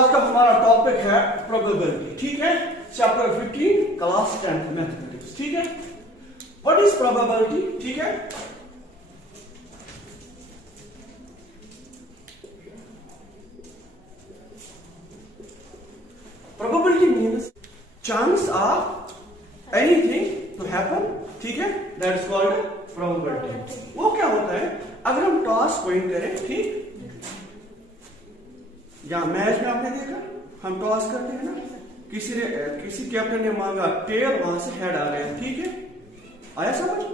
आज का हमारा टॉपिक है प्रोबेबिलिटी, ठीक है। चैप्टर 15 क्लास 10 मैथमेटिक्स, ठीक है। व्हाट इज प्रोबेबिलिटी, ठीक है। Probability means chance of anything to happen, ठीक है, दैट इज कॉल्ड प्रोबेबिलिटी। वो क्या होता है, अगर हम टॉस पॉइंट करें, ठीक, या मैच में आपने देखा हम टॉस करते हैं ना, किसी कैप्टन ने मांगा टेल, वहां से हेड आ गया, ठीक है, आया समझ।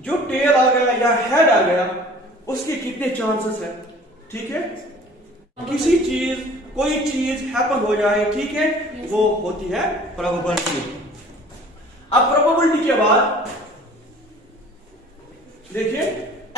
जो टेल आ गया या हेड आ गया उसके कितने चांसेस है, ठीक है। कोई चीज हैपन हो जाए, ठीक है, वो होती है प्रोबेबिलिटी। अब प्रोबेबिलिटी के बाद देखिए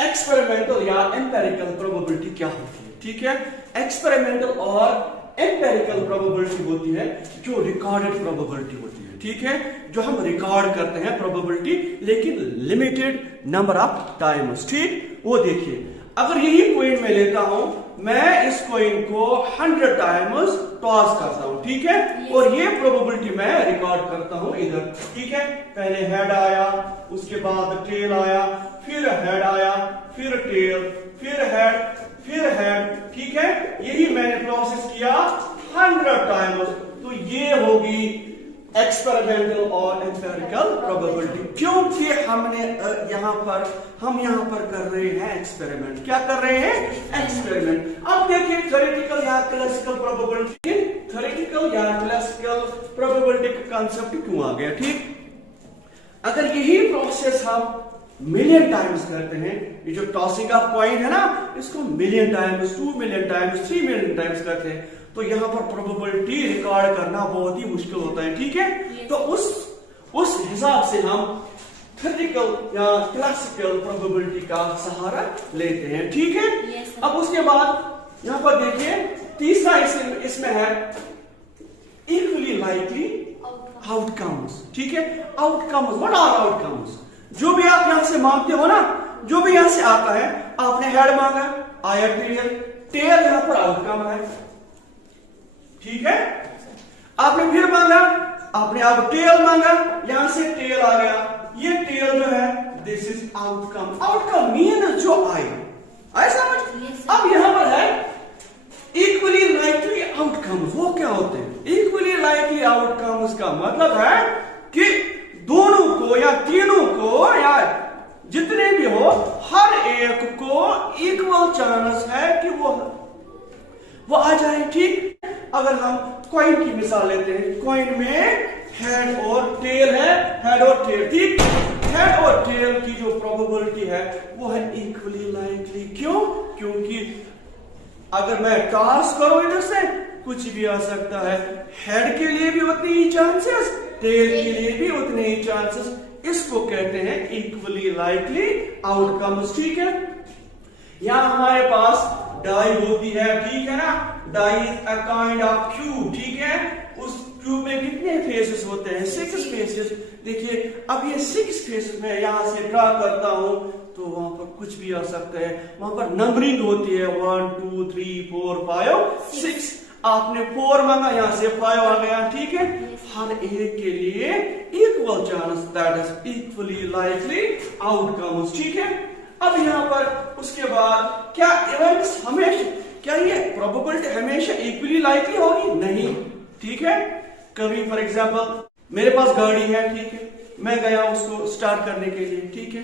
एक्सपेरिमेंटल या एम्पेरिकल प्रोबेबिलिटी क्या होती है, ठीक है। एक्सपेरिमेंटल और एम्पेरिकल प्रोबेबिलिटी होती है जो रिकॉर्डेड प्रोबेबिलिटी होती है, ठीक है, जो हम रिकॉर्ड करते हैं प्रोबेबिलिटी, लेकिन लिमिटेड नंबर ऑफ टाइम्स, ठीक। वो देखिए, अगर यही कॉइन में लेता हूं, मैं इस कॉइन को 100 टाइम्स टॉस करता हूं, ठीक है, और ये प्रोबेबिलिटी मैं रिकॉर्ड करता हूं इधर, ठीक है। पहले हेड आया, उसके बाद टेल आया, फिर हेड आया, फिर टेल, फिर हेड, ठीक है। यही मैंने प्रोसेस किया 100 टाइम्स। तो ये होगी एक्सपेरिमेंटल और एम्पेरिकल प्रोबेबिलिटी, क्योंकि हम यहां पर कर रहे हैं एक्सपेरिमेंट। क्या कर रहे हैं, एक्सपेरिमेंट। अब देखिए थ्योरेटिकल या क्लासिकल प्रोबेबिलिटी, थ्योरेटिकल या क्लासिकल प्रोबेबिलिटी का कांसेप्ट क्यों आ गया, ठीक। अगर यही प्रोसेस हम मिलियन टाइम्स करते हैं, ये जो टॉसिंग ऑफ कॉइन है ना, इसको million times, 2 million times, 3 million times करते हैं, तो यहां पर प्रोबेबिलिटी रिकॉर्ड करना बहुत ही मुश्किल होता है, ठीक है। तो उस हिसाब से हम थ्योरेटिकल या क्लासिकल प्रोबेबिलिटी का सहारा लेते हैं, ठीक है। अब उसके बाद यहां पर देखिए तीसरा इसमें है इक्वली लाइकली आउटकम्स, ठीक है। Outcomes, what are outcomes? जो भी आप यहां से मांगते हो ना, जो भी यहां से आता है, आपने हेड मांगा, आया टेल यहां पर आउटकम है, ठीक है। आपने फिर मांगा, आपने अब टेल मांगा, यहां से टेल आ गया, ये टेल जो है this is outcome. Outcome mean जो आए समझ। अब यहां पर है इक्वली लाइकली आउटकम्स। वो क्या होते हैं इक्वली लाइकली आउटकम्स? का मतलब है कि दोनों को या तीनों को या जितने भी हो, हर एक को इक्वल चांस है कि वो आ जाए, ठीक। अगर हम कॉइन की मिसाल लेते हैं, कॉइन में हेड और टेल है, हेड और टेल, ठीक। हेड और टेल की जो प्रोबेबिलिटी है वो है इक्वली लाइकली। क्यों? क्योंकि अगर मैं टॉस करूं इधर से, कुछ भी आ सकता है। हेड के लिए भी उतनी ही चांसेस, टेल के लिए भी उतने ही चांसेस। इसको कहते हैं इक्वली लाइकली आउटकम्स, ठीक है। यहां हमारे पास डाई होती है, ठीक है ना। Die is a kind of cube, ठीक है। उस क्यूब में कितने फेसेस होते हैं? 6 फेसेस। देखिए अब ये 6 फेसेस में यहां से ड्रा करता हूं, तो वहां पर कुछ भी आ सकता है। वहां पर नंबरिंग होती है 1 2 3 4 5 6। आपने 4 मांगा, यहां से 5 आ गया, ठीक है। हर एक के लिए equal chance, that is equally likely outcomes, ठीक है। अब यहां पर उसके बाद क्या इवेंट्स क्या ये प्रोबेबिलिटी हमेशा इक्वली लाइकली होगी? नहीं, ठीक है। कभी फॉर एग्जांपल मेरे पास गाड़ी है, ठीक है, मैं गया उसको स्टार्ट करने के लिए, ठीक है।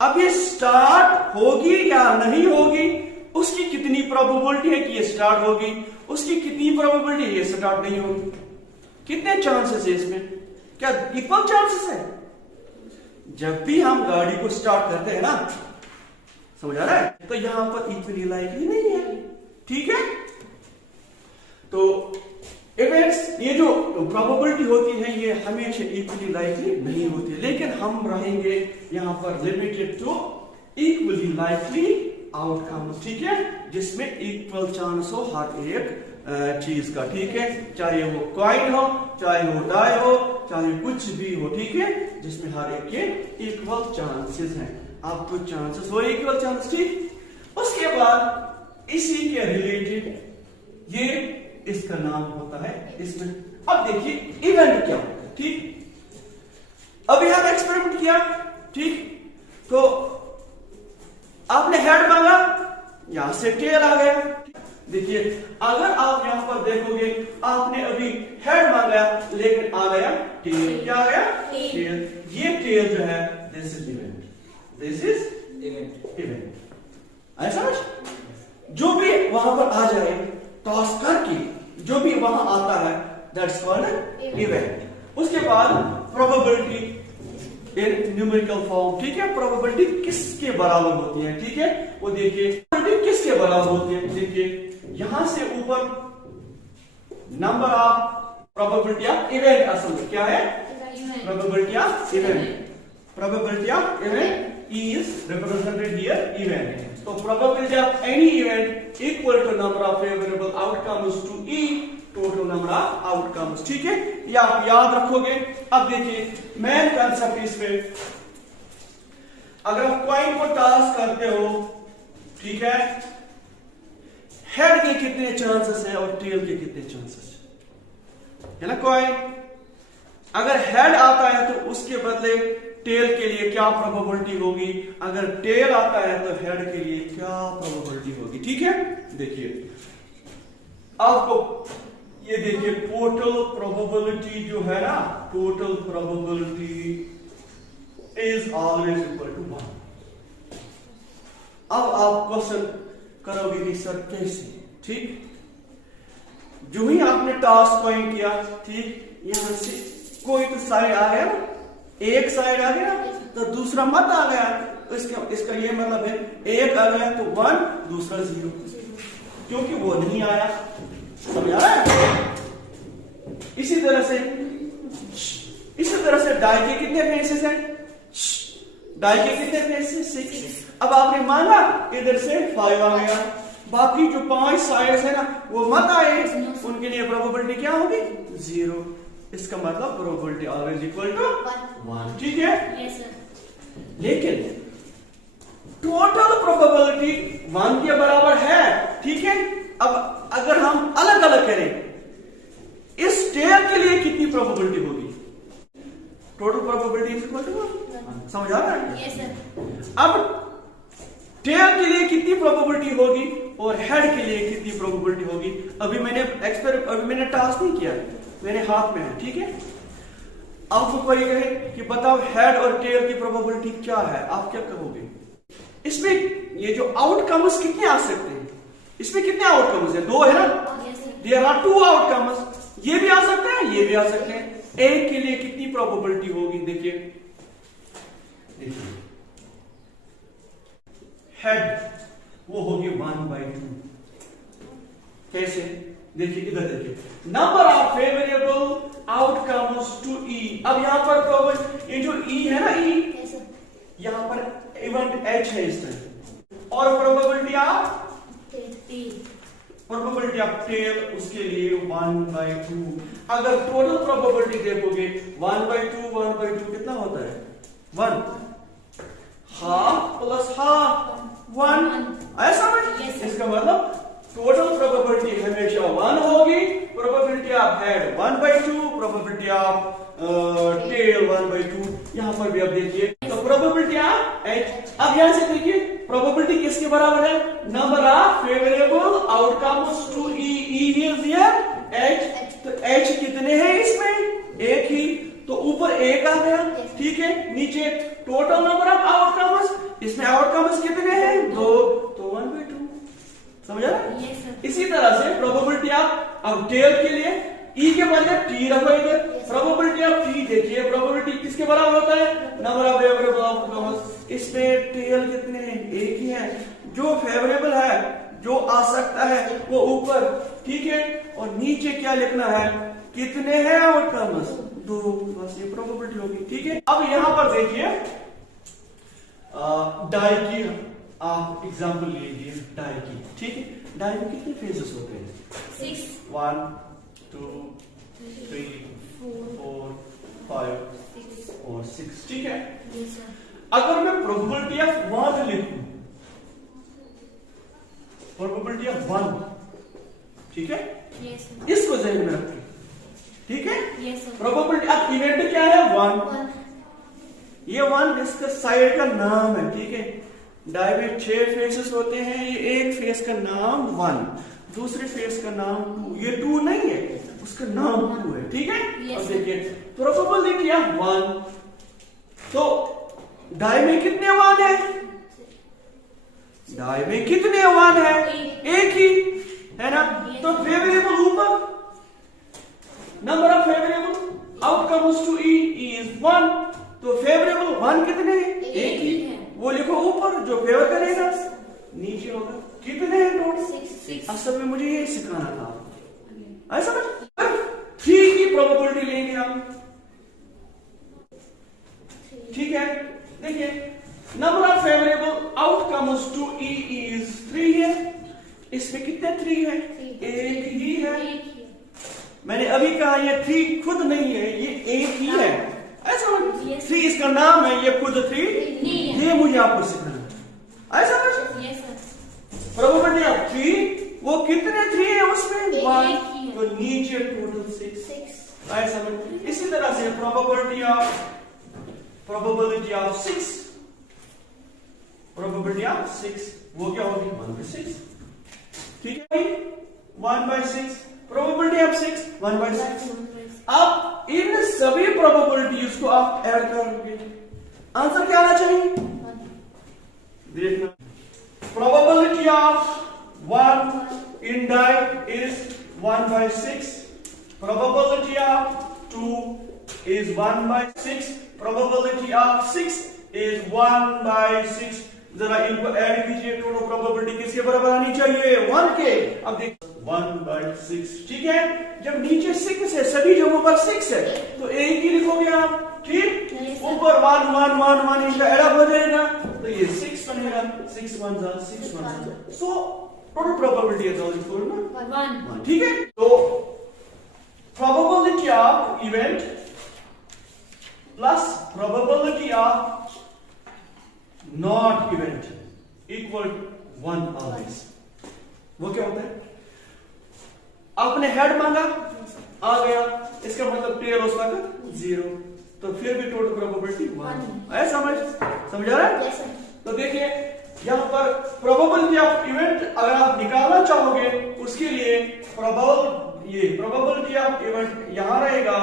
अब ये स्टार्ट होगी या नहीं होगी, उसकी कितनी प्रोबेबिलिटी है कि ये स्टार्ट होगी, उसकी कितनी प्रोबेबिलिटी है ये स्टार्ट नहीं होगी? कितने चांसेस है इसमें? क्या इक्वल चांसेस है? जब भी हम गाड़ी को स्टार्ट करते हैं ना, समझ आ रहा है, तो यहां पर इक्वली लाइकली नहीं है, ठीक है। तो इवेंट्स, ये जो प्रोबेबिलिटी होती है ये हमेशा इक्वली लाइकली नहीं होती है, लेकिन हम रहेंगे यहां पर limited to equally likely outcomes, ठीक है, जिसमें इक्वल चांस हो हर एक चीज का, ठीक है। चाहे वो कॉइन हो, चाहे वो डाई हो, चाहे कुछ भी हो, ठीक है, जिसमें हर एक के इक्वल चांसेस हैं। आपको चांसेस हो इक्वल चांस, ठीक। उसके बाद इसी के रिलेटेड ये इसका नाम होता है इसमें। अब देखिए इवेंट क्या होता है, ठीक। अभी हम एक्सपेरिमेंट किया, ठीक, तो आपने हेड मांगा, यहां से टेल आ गया। देखिए अगर आप यहां पर देखोगे, आपने अभी हेड मांगा लेकिन आ गया टेल। क्या आ गया? टेल। ये टेल जो है this is event, this is event. आया समझ? जो भी वहां पर आ जाए टॉस करके, जो भी वहां आता है दैट्स कॉल्ड इवेंट। उसके बाद प्रोबेबिलिटी इन न्यूमेरिकल फॉर्म, ठीक है। प्रोबेबिलिटी किसके बराबर होती है, ठीक है, वो देखिए प्रोबेबिलिटी किसके बराबर होती है। देखिए यहां से ऊपर number of probability of event, असल में क्या है? Probability of event. Probability of event is represented here event. तो probability of any event equal to number of favourable outcomes to E total number of outcomes, ठीक है। ये आप याद रखोगे। अब देखिए मेन कंसेप्ट इसमें, अगर आप कॉइन को टॉस करते हो, ठीक है, हेड के कितने चांसेस है और टेल के कितने चांसेस है ना। कॉइन अगर हेड आता है तो उसके बदले टेल के लिए क्या प्रोबेबिलिटी होगी, अगर टेल आता है तो हेड के लिए क्या प्रोबेबिलिटी होगी, ठीक है। देखिए आपको ये देखिए टोटल प्रोबेबिलिटी जो है ना, total probability is always equal to 1। अब आप क्वेश्चन करोगे कि सर कैसे, ठीक। जो ही आपने टास्क पॉइंट किया, ठीक, यहां से कोई तो साइड आ गया ना, एक साइड आ गया तो दूसरा मत आ गया। इसका ये मतलब है एक आ गया तो 1, दूसरा 0, क्योंकि वो नहीं आया। समझ आ रहा है? इसी तरह से डाई के कितने फेसेस हैं? डाई के कितने फेसेस? 6। अब आपने मांगा इधर से 5 आ गया, बाकी जो 5 साइड्स है ना वो मत आए, उनके लिए प्रोबेबिलिटी क्या होगी? 0। इसका मतलब प्रोबेबिलिटी ऑलवेज इक्वल टू 1, ठीक है। Yes sir. लेकिन टोटल प्रोबेबिलिटी 1 के बराबर है, ठीक है। अब अगर हम अलग अलग करें, इस टेल के लिए कितनी प्रोबेबिलिटी होगी? Total probability is equal to 1। समझ आ रहा है? Yes sir. अब टेल के लिए कितनी प्रोबेबिलिटी होगी और हेड के लिए कितनी प्रोबेबिलिटी होगी? अभी मैंने टास्क नहीं किया, मेरे हाथ में है, ठीक है। आपको कोई कहे कि बताओ हेड और टेल की प्रोबेबिलिटी क्या है, आप क्या कहोगे? इसमें ये जो आउटकम्स कितने आ सकते हैं? इसमें कितने आउटकम्स है? 2 है ना। There are 2 outcomes. ये भी आ सकते हैं, ये भी आ सकते हैं। एक के लिए कितनी प्रोबेबिलिटी होगी? देखिए हेड वो होगी 1/2। कैसे? देखिए इधर देखिए, number of favourable outcomes to E. अब यहां पर ये जो ई है ना, ई यहां पर इवेंट एच है इस तरह, और प्रोबेबिलिटी ऑफ टेल उसके लिए 1/2। अगर टोटल प्रोबेबिलिटी देखोगे 1/2 कितना होता है? 1। Half plus half 1। आया समझ? इसका मतलब टोटल प्रोबेबिलिटी हमेशा 1 होगी। Probability of head 1/2, probability of tail 1/2। यहां पर भी अब देखिए तो प्रोबेबिलिटी ऑफ एच। अब यहां से देखिए प्रोबेबिलिटी किसके बराबर है? Number of favourable outcomes to E. E is here H. तो एच कितने हैं इसमें? एक ही, तो ऊपर एक आ गया, ठीक है। नीचे टोटल नंबर ऑफ आउटकम्स, इसमें आउटकम्स कितने हैं? 2, तो 1/2। समझा? इसी तरह से प्रोबेबिलिटी ऑफ अब टेल के लिए ई के बदले टी रखो इधर। प्रोबेबिलिटी ऑफ टी देखिए, प्रोबेबिलिटी किसके बराबर होता है? Number of favourable outcomes. इसमें टेल कितने हैं? एक ही है। जो फेवरेबल है, जो आ सकता है वो ऊपर, ठीक है, और नीचे क्या लिखना है? कितने हैं आउटकम्स? 2। बस ये प्रोबेबिलिटी होगी, ठीक है। अब यहां पर देखिए डाई की आप एग्जांपल लीजिए, डाई की, ठीक है। डाई में कितने फेजेस होते हैं? 6, 1 2 3 4 5 और 6, ठीक है। Yes sir. अगर मैं प्रोबेबिलिटी ऑफ 1 लिखूं, प्रोबेबिलिटी ऑफ 1, ठीक है, Yes, sir. इसको ध्यान में रखें, ठीक है। Yes, sir. प्रोबेबिलिटी, अब इवेंट क्या है? 1। 1. ये 1 इसका साइड का नाम है, ठीक है। डाई में 6 फेसेस होते हैं, ये एक फेस का नाम 1, दूसरे फेस का नाम 2, ये 2 नहीं है, उसका नाम 2 है, ठीक है। Yes, अब देखिए प्रोबेबिलिटी क्या? 1। तो डाई में कितने 1 है? डाई में कितने 1 है? एक ही है ना। Yes. तो फेवरेबल ऊपर, number of favourable outcomes to E is 1। तो फेवरेबल 1 कितने हैं? एक ही है। वो लिखो ऊपर, जो फेवर करेगा नीचे होगा। कितने हैं टोटल? 6. असल में मुझे ये सिखाना था, ऐसा समझ। 3 की प्रोबेबिलिटी लेंगे हम, ठीक है। देखिए number of favourable outcomes to E is 3 है। इसमें कितने 3 है? एक ही है। मैंने अभी कहा ये 3 खुद नहीं है, ये एक ही है, ऐसा समझ। 3 इसका नाम है, ये खुद 3 नहीं है। ये मुझे आपको सिखाना है, ऐसा समझ। Yes, sir. प्रोबेबिलिटी ऑफ 3, वो कितने 3 है उसमें? एक 1। ही है। तो नीचे टोटल 6, 6. ऐसा समझ। इसी तरह से प्रोबेबिलिटी ऑफ 6, प्रोबेबिलिटी ऑफ 6 वो क्या होगी? 1/6, ठीक है भाई। 1/6 प्रोबेबिलिटी ऑफ 6, 1/6। अब इन सभी प्रोबेबिलिटीज को आप ऐड करोगे, आंसर क्या आना चाहिए? देखना, probability of 1 in die is 1/6, probability of 2 is 1/6, probability of 6 is 1/6। जरा इनको ऐड कीजिए, टोटल प्रोबेबिलिटी किसके बराबर आनी चाहिए? 1 के। अब देखो 1/6, ठीक है। जब नीचे 6 है, सभी जगहों पर 6 है, तो एक ही लिखोगे आप, ठीक। ऊपर 1 1 1 1 इसका ऐड हो जाएगा, तो ये 6 बनेगा। 6 1 जा 6 1 जा, so total probability is equal to 1, ठीक है। तो probability of event plus probability of not event equal 1 always. वो क्या होता है? आपने हेड मांगा, आ गया, इसका मतलब टेल उस वक्त 0, तो फिर भी टोटल प्रोबेबिलिटी 1 है। समझ आ रहा है? Yes, sir. तो देखिए यहां पर प्रोबेबिलिटी ऑफ इवेंट अगर आप निकालना चाहोगे, उसके लिए प्रोबेबिलिटी ऑफ इवेंट यहां रहेगा,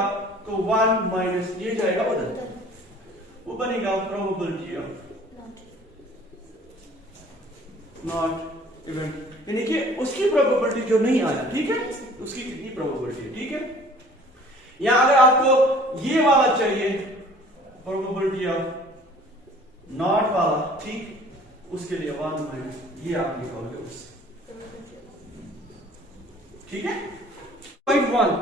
तो 1 माइनस ये जाएगा उधर, वो बनेगा प्रोबेबिलिटी ऑफ नॉट इवेंट, यानी कि उसकी प्रोबेबिलिटी जो नहीं आया, ठीक है, उसकी कितनी प्रोबेबिलिटी है, ठीक है। या अगर आपको ये वाला चाहिए प्रोबेबिलिटी ऑफ नॉट वाला, ठीक, उसके लिए 1 माइनस ये आप लिखोगे उससे, ठीक है। Point 1,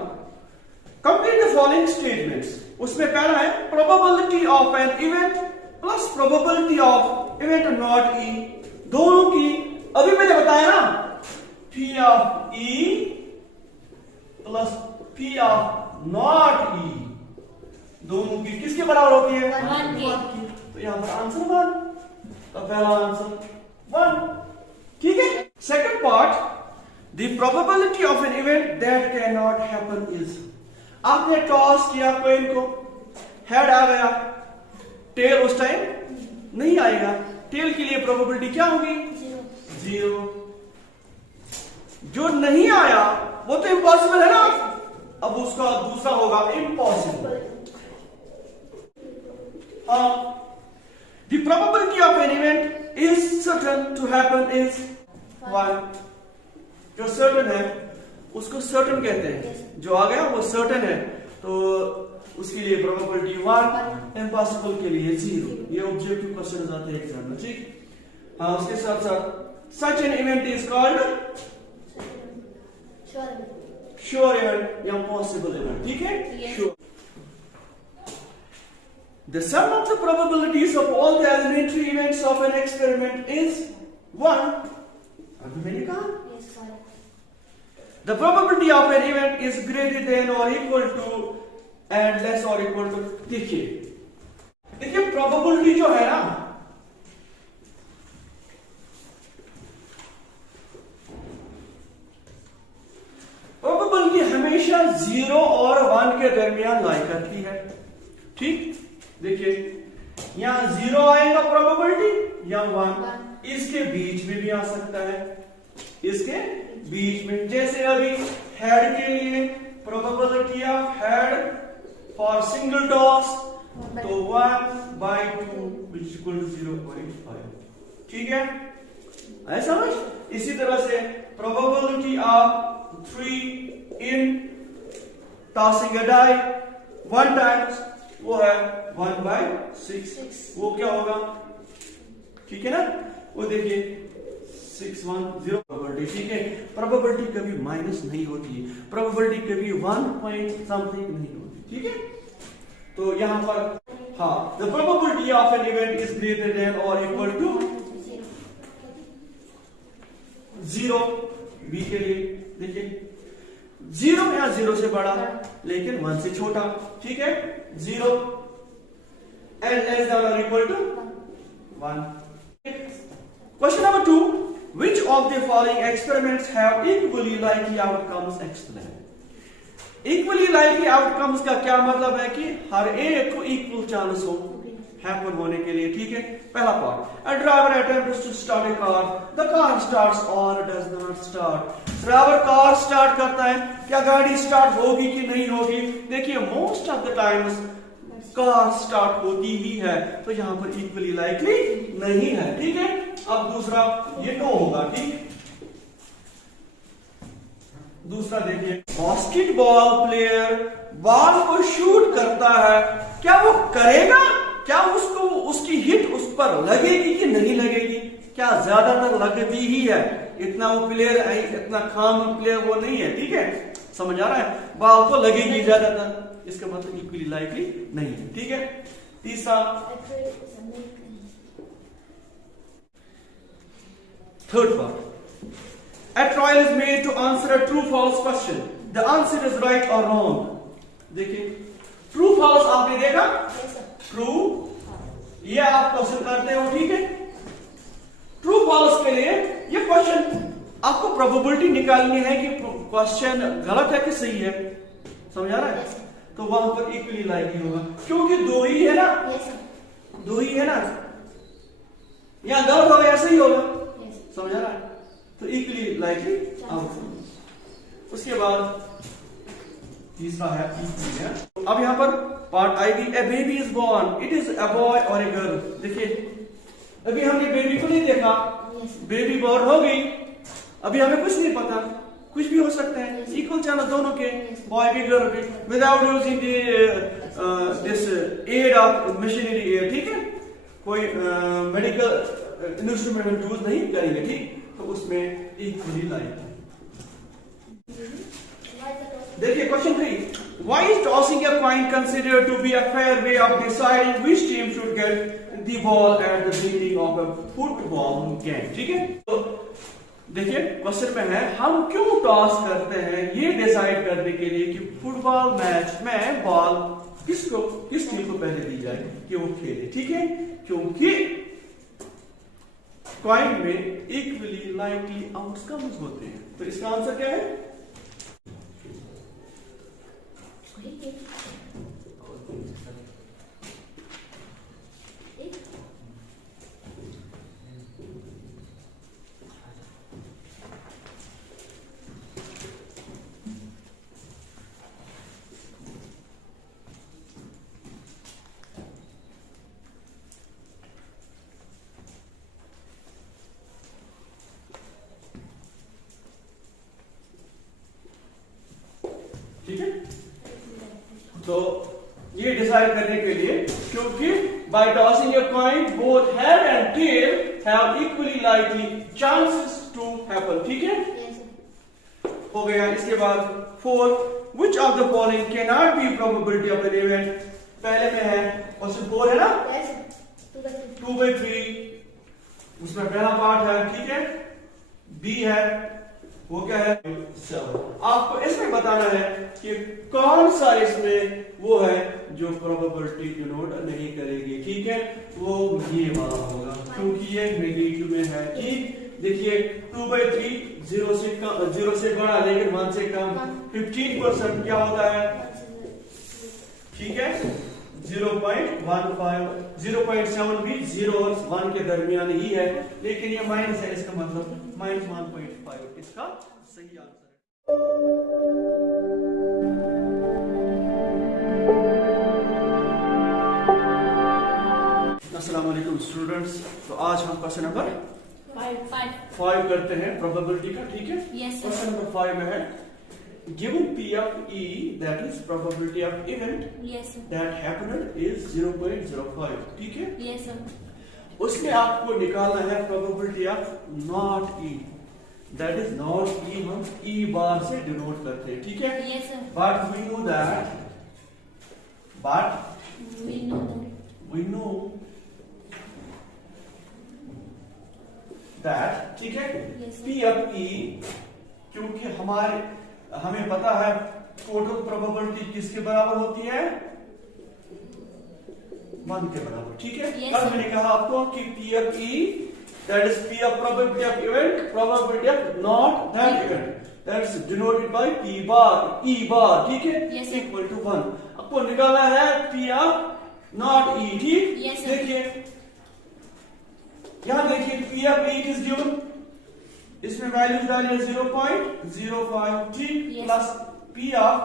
complete the following statements. उसमें पहला है probability of an event plus probability of event not E, दोनों की अभी मैंने बताया ना, P of E plus P of not E, दोनों की किसके बराबर होती है? 1 की। तो यहां पर आंसर 1, तो पहला आंसर 1, ठीक है। Second part, the probability of an event that can not happen is, आपने टॉस किया कोइन को, हेड आ गया, टेल उस टाइम नहीं आएगा, टेल के लिए प्रोबेबिलिटी क्या होगी? 0। जो नहीं आया वो तो इम्पॉसिबल है ना, अब उसका दूसरा होगा impossible. The probability of an event is certain to happen is 1। जो सर्टेन है उसको सर्टेन कहते हैं, जो आ गया वो सर्टेन है, तो उसके लिए प्रोबेबिलिटी 1, इम्पॉसिबल के लिए 0। ये ऑब्जेक्टिव क्वेश्चन आते हैं एग्जाम में, ठीक। हाँ, उसके साथ साथ such an event is called sure event या पॉसिबल इवेंट, ठीक है, sure. The sum of the probabilities of all the elementary events of an experiment is 1. अभी मैंने कहा the probability of an event is greater than or equal to and less or equal to, देखिए probability जो है ना, 0 और 1 के दरमियान लाई करती है। ठीक, देखिए यहां 0 आएगा प्रोबेबिलिटी या 1, इसके बीच में भी आ सकता है, इसके बीच में। जैसे अभी हेड के लिए probability of head for single toss तो 1/2 which is equal to 0.5। ठीक है, ऐसा समझ। इसी तरह से probability of 3 in tossing a die 1 times वो है 1/6। वो क्या होगा, ठीक है ना, वो देखिए 610 प्रोबेबिलिटी। ठीक है, प्रोबेबिलिटी कभी माइनस नहीं होती है, प्रोबेबिलिटी कभी 1 पॉइंट समथिंग नहीं होती। ठीक है, तो यहां पर हाँ, the probability of an event is greater than और इक्वल टू 0 बी के लिए। देखिए 0 या 0 से बड़ा लेकिन 1 से छोटा। ठीक है, 0 एंड लेस देन और equal to 1। Question number 2, which of the following experiments have equally likely outcomes explained? Equally likely outcomes का क्या मतलब है कि हर एक को इक्वल चांस हो हैपन होने के लिए। ठीक है, पहला part, a driver attempts to start a car, the car starts और does not start. Driver car start करता है, क्या गाड़ी स्टार्ट होगी कि नहीं होगी? देखिए most of the times car start होती ही है, तो यहां पर इक्वली लाइकली नहीं है। ठीक है, अब दूसरा ये नो होगा। ठीक, दूसरा देखिए, बास्केटबॉल प्लेयर बॉल को शूट करता है, क्या वो करेगा, क्या उसको उसकी हिट उस पर लगेगी कि नहीं लगेगी? क्या ज्यादातर लगती ही है, इतना वो प्लेयर इतना खाम प्लेयर वो नहीं है। ठीक है, समझ आ रहा है, बॉल को लगेगी ज्यादातर, इसका मतलब इक्वली लाइकली नहीं है। ठीक है, तीसरा third part, a trial is made to answer a true false question, the answer is right or wrong। देखिए ट्रू फॉल्स आपने देखा, ट्रू ये आप क्वेश्चन करते हो। ठीक है, ट्रू फॉल्स के लिए ये क्वेश्चन आपको प्रोबेबिलिटी निकालनी है कि क्वेश्चन गलत है कि सही है। समझ आ रहा है, तो वहां पर इक्वली लाइकली होगा क्योंकि दो ही है ना, दो ही है ना, या गलत होगा या सही होगा। समझ आ रहा है, तो इक्वली लाइकली आउटकम। उसके बाद तीसरा है इक्वली है। अब यहां पर पार्ट आएगी, a baby is born, it is a boy और ए गर्ल। देखिए अभी हमने बेबी को नहीं देखा, बेबी बोर्न हो गई, अभी हमें कुछ नहीं पता, कुछ भी हो सकता है, इक्वल चांस दोनों के, बॉय भी गर्ल भी, without using this aid of machinery aid. ठीक है, कोई मेडिकल इंस्ट्रूमेंट यूज नहीं करेंगे। ठीक, तो उसमें इक्वली लाइक। देखिए question 3, why is tossing a coin considered to be a fair way of deciding which team should get the ball at the beginning of a football game. ठीक है, तो देखिए क्वेश्चन में है, हम क्यों टॉस करते हैं ये डिसाइड करने के लिए कि फुटबॉल मैच में बॉल किस टीम को पहले दी जाए कि वो खेले। ठीक है, क्योंकि कॉइन में इक्वली लाइकली आउटकम्स होते हैं। तो इसका आंसर क्या है? ठीक है, तो ये डिसाइड करने के लिए, क्योंकि by tossing a coin both head and tail have equally likely chances to happen. ठीक है, हो गया। इसके बाद 4, which of the following can not be probability of an event. पहले में है क्वेश्चन 4 है ना, 2/3, उसमें पहला पार्ट है। ठीक है, बी है, वो क्या है 7। आपको इसमें बताना है कि कौन सा इसमें वो है जो प्रोबेबिलिटी डिनोट नहीं करेगी। ठीक है, वो ये वाला होगा क्योंकि ये नेगेटिव में है। ठीक, देखिए 2/3 0 से बड़ा लेकिन 1 से कम 15% क्या होता है, ठीक है 0.15 0.7 भी 0 और 1 के दरमियान ही है, लेकिन ये माइनस है, इसका मतलब -1.5 इसका सही आंसर है। अस्सलाम वालेकुम स्टूडेंट्स, तो आज हम क्वेश्चन नंबर 5 करते हैं प्रोबेबिलिटी का, ठीक है। क्वेश्चन नंबर 5 में है given P of E that is probability of event that happened is 0.05, ठीक है। Yes sir. उसमें आपको निकालना है probability of not E, that is not E हम E बार से डिनोट करते हैं, ठीक है। Yes sir. But we know that ठीक है Yes, sir. P of E, क्योंकि हमें पता है टोटल प्रोबेबिलिटी किसके बराबर होती है, 1 के बराबर, ठीक है। Yes, कल sir. मैंने कहा आपको कि P of E that is P of probability of event, probability of not that event, that's denoted by P bar, E bar, ठीक है, Yes, sir. equal to 1। आपको निकालना है P of not E, ठीक। Yes, sir. देखिए यहां देखिए P of E is given, इसमें वैल्यूज डालिए 0.05, ठीक, Yes. Plus P of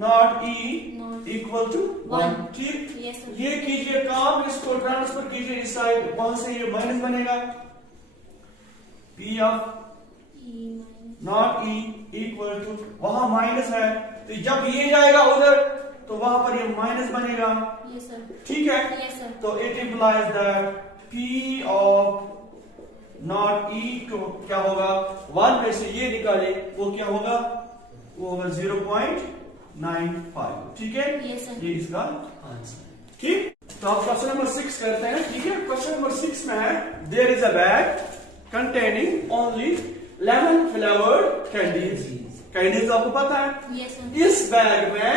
not E Not. Equal to 1, ठीक। Yes, sir. ये कीजिए काम, इसको ट्रांसफर कीजिए इस साइड, 1 से ये माइनस बनेगा, P of not E equal to, वहां माइनस है तो जब ये जाएगा उधर तो वहां पर ये माइनस बनेगा, Yes sir. ठीक है। Yes sir. तो it implies that P of not E को क्या होगा, 1 में से ये निकाले वो क्या होगा, वो होगा 0.95, ठीक है। Yes, sir. ये इसका आंसर, ठीक। तो आप क्वेश्चन नंबर 6 करते हैं, ठीक है। क्वेश्चन नंबर 6 में है there is a bag containing only lemon flavoured candies. Candies आपको पता है, Yes sir. इस बैग में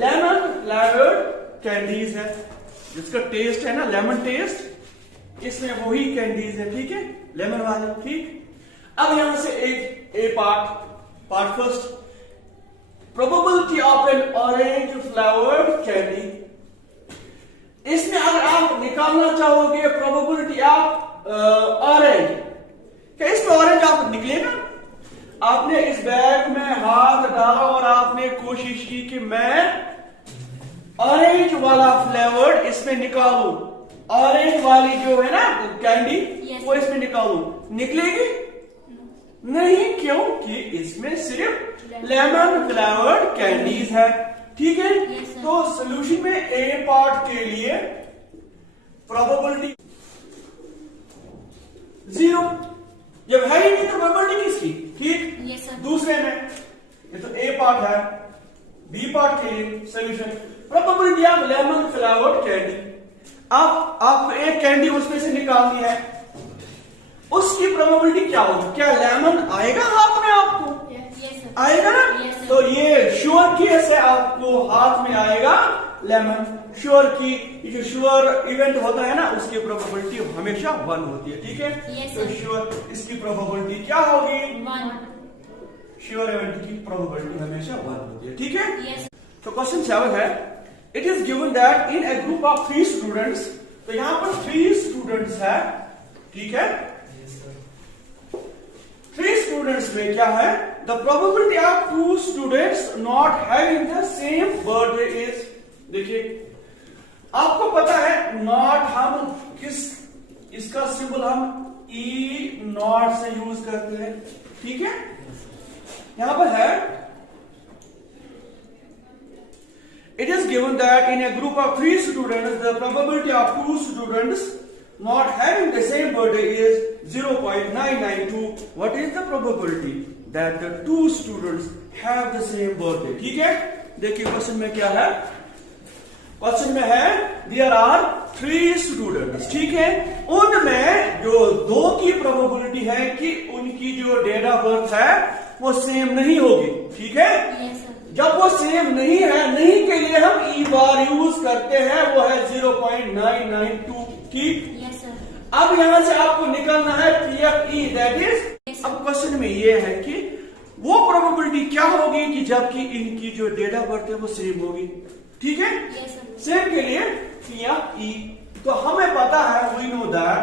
लेमन फ्लेवर्ड कैंडीज है, जिसका टेस्ट है ना लेमन टेस्ट, इसमें वही कैंडीज है, ठीक है, लेमन वाले, ठीक। अब यहां से एक part first, probability of N orange flavoured candy. इसमें अगर आप निकालना चाहोगे प्रोबेबिलिटी ऑफ ऑरेंज, क्या इसमें ऑरेंज आप निकलेगा, आपने इस बैग में हाथ डाला और आपने कोशिश की कि मैं ऑरेंज वाला फ्लेवर इसमें निकालूं, ऑरेंज वाली जो है ना कैंडी, Yes. वो इसमें निकालूं, निकलेगी नहीं, क्योंकि इसमें सिर्फ लेमन फ्लेवर्ड कैंडीज है, ठीक है। Yes, sir. तो सॉल्यूशन में ए पार्ट के लिए प्रोबेबिलिटी 0, जब है ही नहीं तो प्रोबेबिलिटी किसकी, ठीक। Yes sir. दूसरे में ये तो ए पार्ट है, बी पार्ट के लिए solution probability of lemon flavoured candy. आप एक कैंडी उसमें से निकालनी है, उसकी प्रोबेबिलिटी क्या होगी, क्या लेमन आएगा हाथ में आपको, Yes sir. आएगा ना। Yes, sir. तो ये श्योर केस है, आपको हाथ में आएगा लेमन, श्योर की, ये जो श्योर इवेंट होता है ना उसकी प्रोबेबिलिटी हमेशा 1 होती है, ठीक है। Yes, तो sir. श्योर इसकी प्रोबेबिलिटी क्या होगी, 1. श्योर इवेंट की प्रोबेबिलिटी हमेशा 1 होती है, ठीक है। Yes. तो क्वेश्चन 7 है it is given that in A group of 3 students, तो यहां पर 3 स्टूडेंट्स है, ठीक है। 3 स्टूडेंट्स में क्या है, the probability of 2 students not having the same birthday is, देखिए आपको पता है नॉट हम इसका सिंबल हम ई नॉट से यूज करते हैं, ठीक है। यहां पर है it is given that in a group of 3 students the probability of 2 students not having the same birthday is 0.992. What is the probability that the 2 students have the same birthday, ठीक है। देखिए क्वेश्चन में क्या है, question में है there are 3 students, ठीक है। उनमें जो 2 की प्रोबेबिलिटी है कि उनकी जो डेट ऑफ बर्थ है वो सेम नहीं होगी, ठीक है। Yes sir. जब वो सेम नहीं है, नहीं के लिए हम ई बार यूज करते हैं, वो है 0.992, ठीक। Yes sir. अब यहां से आपको निकालना है P of E, that is, अब क्वेश्चन में ये है कि वो प्रोबेबिलिटी क्या होगी कि जबकि इनकी जो डेट ऑफ बर्थ है वो सेम होगी, ठीक है। सेम के लिए पी ऑफ ई, तो हमें पता है we know that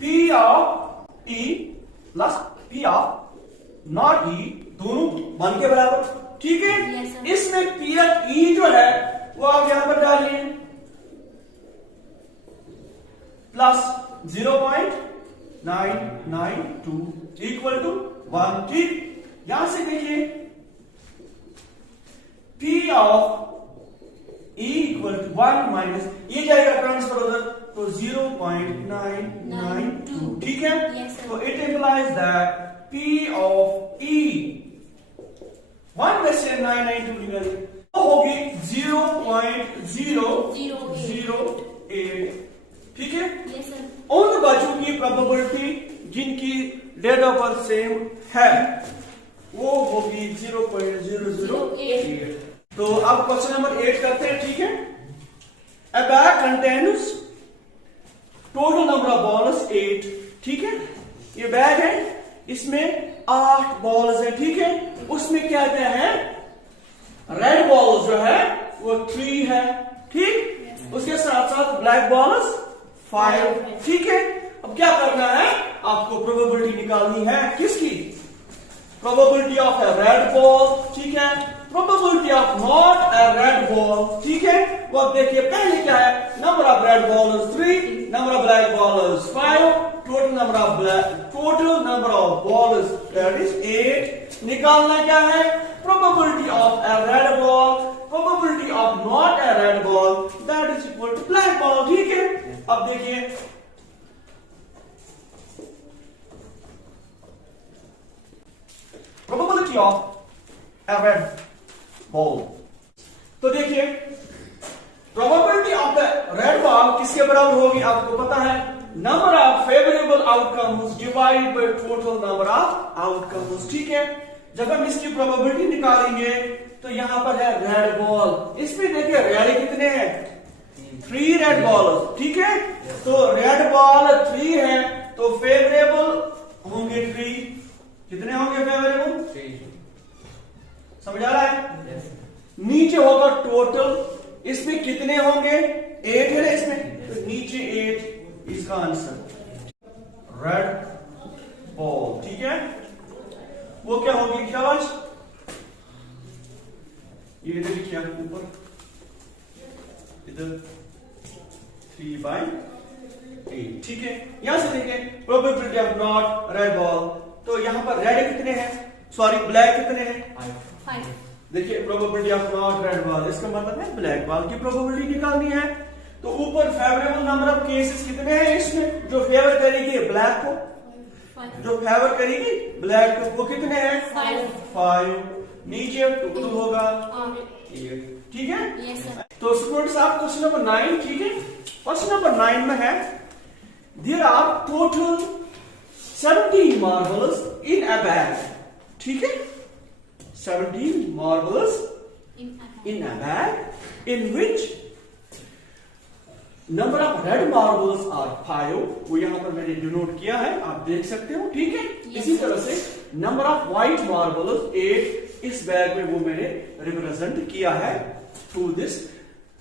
P of E plus P of not E दोनों वन के बराबर, ठीक है। इसमें पी ऑफ ई जो है वो आप यहां पर डालिए प्लस 0.992 इक्वल टू 1, ठीक। यहां से देखिए P of E equal to 1 minus ये जाएगा ट्रांसफर उधर, तो 0.992, ठीक है। तो it implies that P of E 1 में से 992 निकालिए तो होगी 0.008, ठीक है। उन बच्चों की प्रोबेबिलिटी जिनकी डेट ऑफ बर्थ सेम है वो होगी 0.008। तो अब क्वेश्चन नंबर 8 करते हैं, ठीक है। A bag contains total number of balls 8, ठीक है। ये बैग है, इसमें 8 बॉल्स है, ठीक है। उसमें क्या क्या है, रेड बॉल जो है वो 3 है, ठीक। उसके साथ साथ ब्लैक बॉल्स 5, ठीक है। अब क्या करना है, आपको प्रोबेबिलिटी निकालनी है किसकी, probability of a red ball, ठीक है, probability of not a red ball, ठीक है। वो अब देखिए पहले क्या है, number of red ball is 3, number of black ball is 5, total number of ball is that is 8। निकालना क्या है, probability of a red ball, probability of not a red ball that is equal to black ball, ठीक है। अब देखिए probability of a red ball, तो देखिए probability of the red ball किसके बराबर होगी, आपको पता है, number of favourable outcomes divide by total number of outcomes, ठीक है। जब हम इसकी प्रोबेबिलिटी निकालेंगे तो यहां पर है रेड बॉल, इसमें देखिए रेड कितने हैं, 3 रेड बॉल, ठीक है। तो रेड बॉल 3 है तो फेवरेबल होंगे 3, कितने होंगे फेवरेबल, 3, समझ आ रहा है। नीचे होगा टोटल, इसमें कितने होंगे, 8 है ना इसमें, तो नीचे 8 इसका आंसर रेड बॉल, ठीक है। वो क्या होगी शाबाश, ये इधर लिखिए ऊपर, इधर 3/8, ठीक है। यहां से देखें probability of not red ball, तो यहां पर रेड कितने हैं, सॉरी ब्लैक कितने हैं, 5। देखिए probability of not red ball, इसका मतलब है ब्लैक बॉल की प्रोबेबिलिटी निकालनी है। तो ऊपर फेवरेबल नंबर ऑफ केसेस कितने हैं इसमें, जो फेवर करेगी ब्लैक को, जो फेवर करेगी ब्लैक को, वो कितने हैं, 5। नीचे टोटल होगा 8, ठीक है। तो स्टूडेंट्स आप क्वेश्चन नंबर 9, ठीक है। क्वेश्चन नंबर 9 में है there are total 17 marbles in a bag, ठीक है। 17 marbles in a bag in which number of red marbles are 5, वो यहां पर मैंने डिनोट किया है, आप देख सकते हो, ठीक है। इसी तरह से नंबर ऑफ व्हाइट मार्बल्स 8 इस बैग में वो मैंने रिप्रेजेंट किया है थ्रू दिस,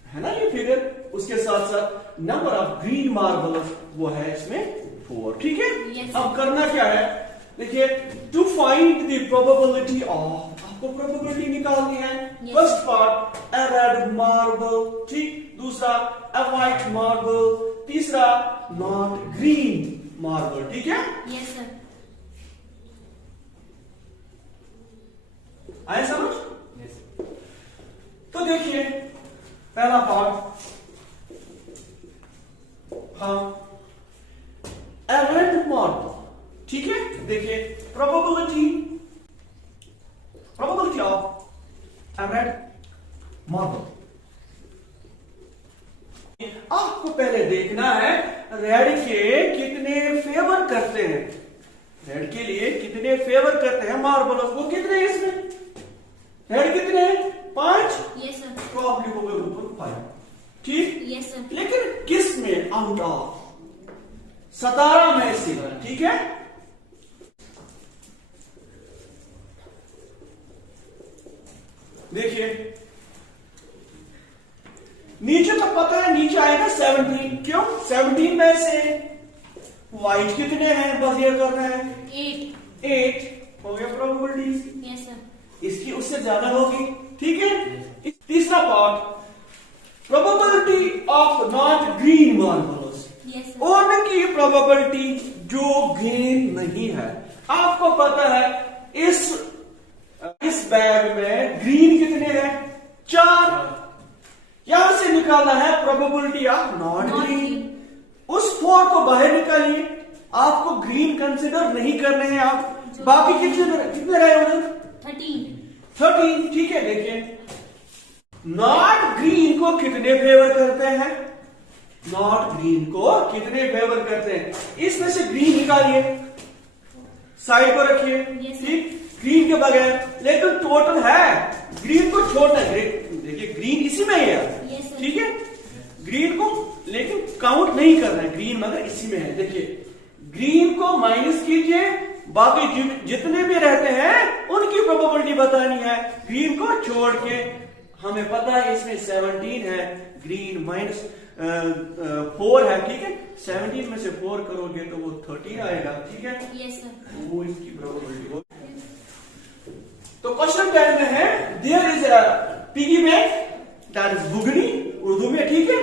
है ना ये फिगर। उसके साथ साथ नंबर ऑफ ग्रीन मार्बल्स वो है इसमें 4, ठीक है। अब करना क्या है, देखिए to find the probability of, आपको प्रोबेबिलिटी निकालनी है। First part a red marble, ठीक, दूसरा ए व्हाइट मार्बल, तीसरा नॉट ग्रीन मार्बल, ठीक है। Yes sir. आए समझ, तो देखिए पहला पार्ट, हाँ ए रेड मार्बल, ठीक है। देखिए probability of a red marble, आपको पहले देखना है रेड के कितने फेवर करते हैं, रेड के लिए कितने फेवर करते हैं मार्बल, वो कितने हैं इसमें, रेड कितने हैं 5, Yes, sir. तो आप लिखोगे ऊपर 5, ठीक। Yes, sir. लेकिन किस में? आउट ऑफ 17 में से, ठीक है। देखिए नीचे तो पता है, नीचे आएगा 17, क्यों? 17 में से वाइट कितने हैं, बस ये करना है 8. 8 हो गया प्रोबेबिलिटी। Yes, sir. इसकी उससे ज्यादा होगी, ठीक है। तीसरा part, probability of not green marbles, Yes, sir. उनकी प्रोबेबिलिटी जो ग्रीन नहीं है। आपको पता है इस बैग में ग्रीन कितने हैं? 4। यहां से निकालना है probability of not Not green. green. उस 4 को बाहर निकालिए, आपको ग्रीन कंसिडर नहीं करने हैं आप। बाकी कितने रहे उधर? 13. 13, ठीक है। देखिए नॉट ग्रीन को कितने फेवर करते हैं? नॉट ग्रीन को कितने फेवर करते हैं? इसमें से ग्रीन निकालिए, साइड पर रखिए, Yes, sir. ठीक। ग्रीन के बगैर, लेकिन टोटल है, ग्रीन को छोड़ना है। देखिए ग्रीन इसी में है, Yes, sir. ठीक है। ग्रीन को लेकिन काउंट नहीं करना है, ग्रीन मगर इसी में है। देखिए ग्रीन को माइनस कीजिए, बाकी जितने भी रहते हैं उनकी प्रोबेबिलिटी बतानी है। ग्रीन को छोड़ के हमें पता है इसमें 17 है, ग्रीन माइनस 4 है, ठीक है। 17 में से 4 करोगे तो वो 13 आएगा, ठीक है। Yes, sir. वो इसकी प्रोबेबिलिटी हो। तो क्वेश्चन 10 में है, there is a piggy bank, that is बुगनी उर्दू में, ठीक है।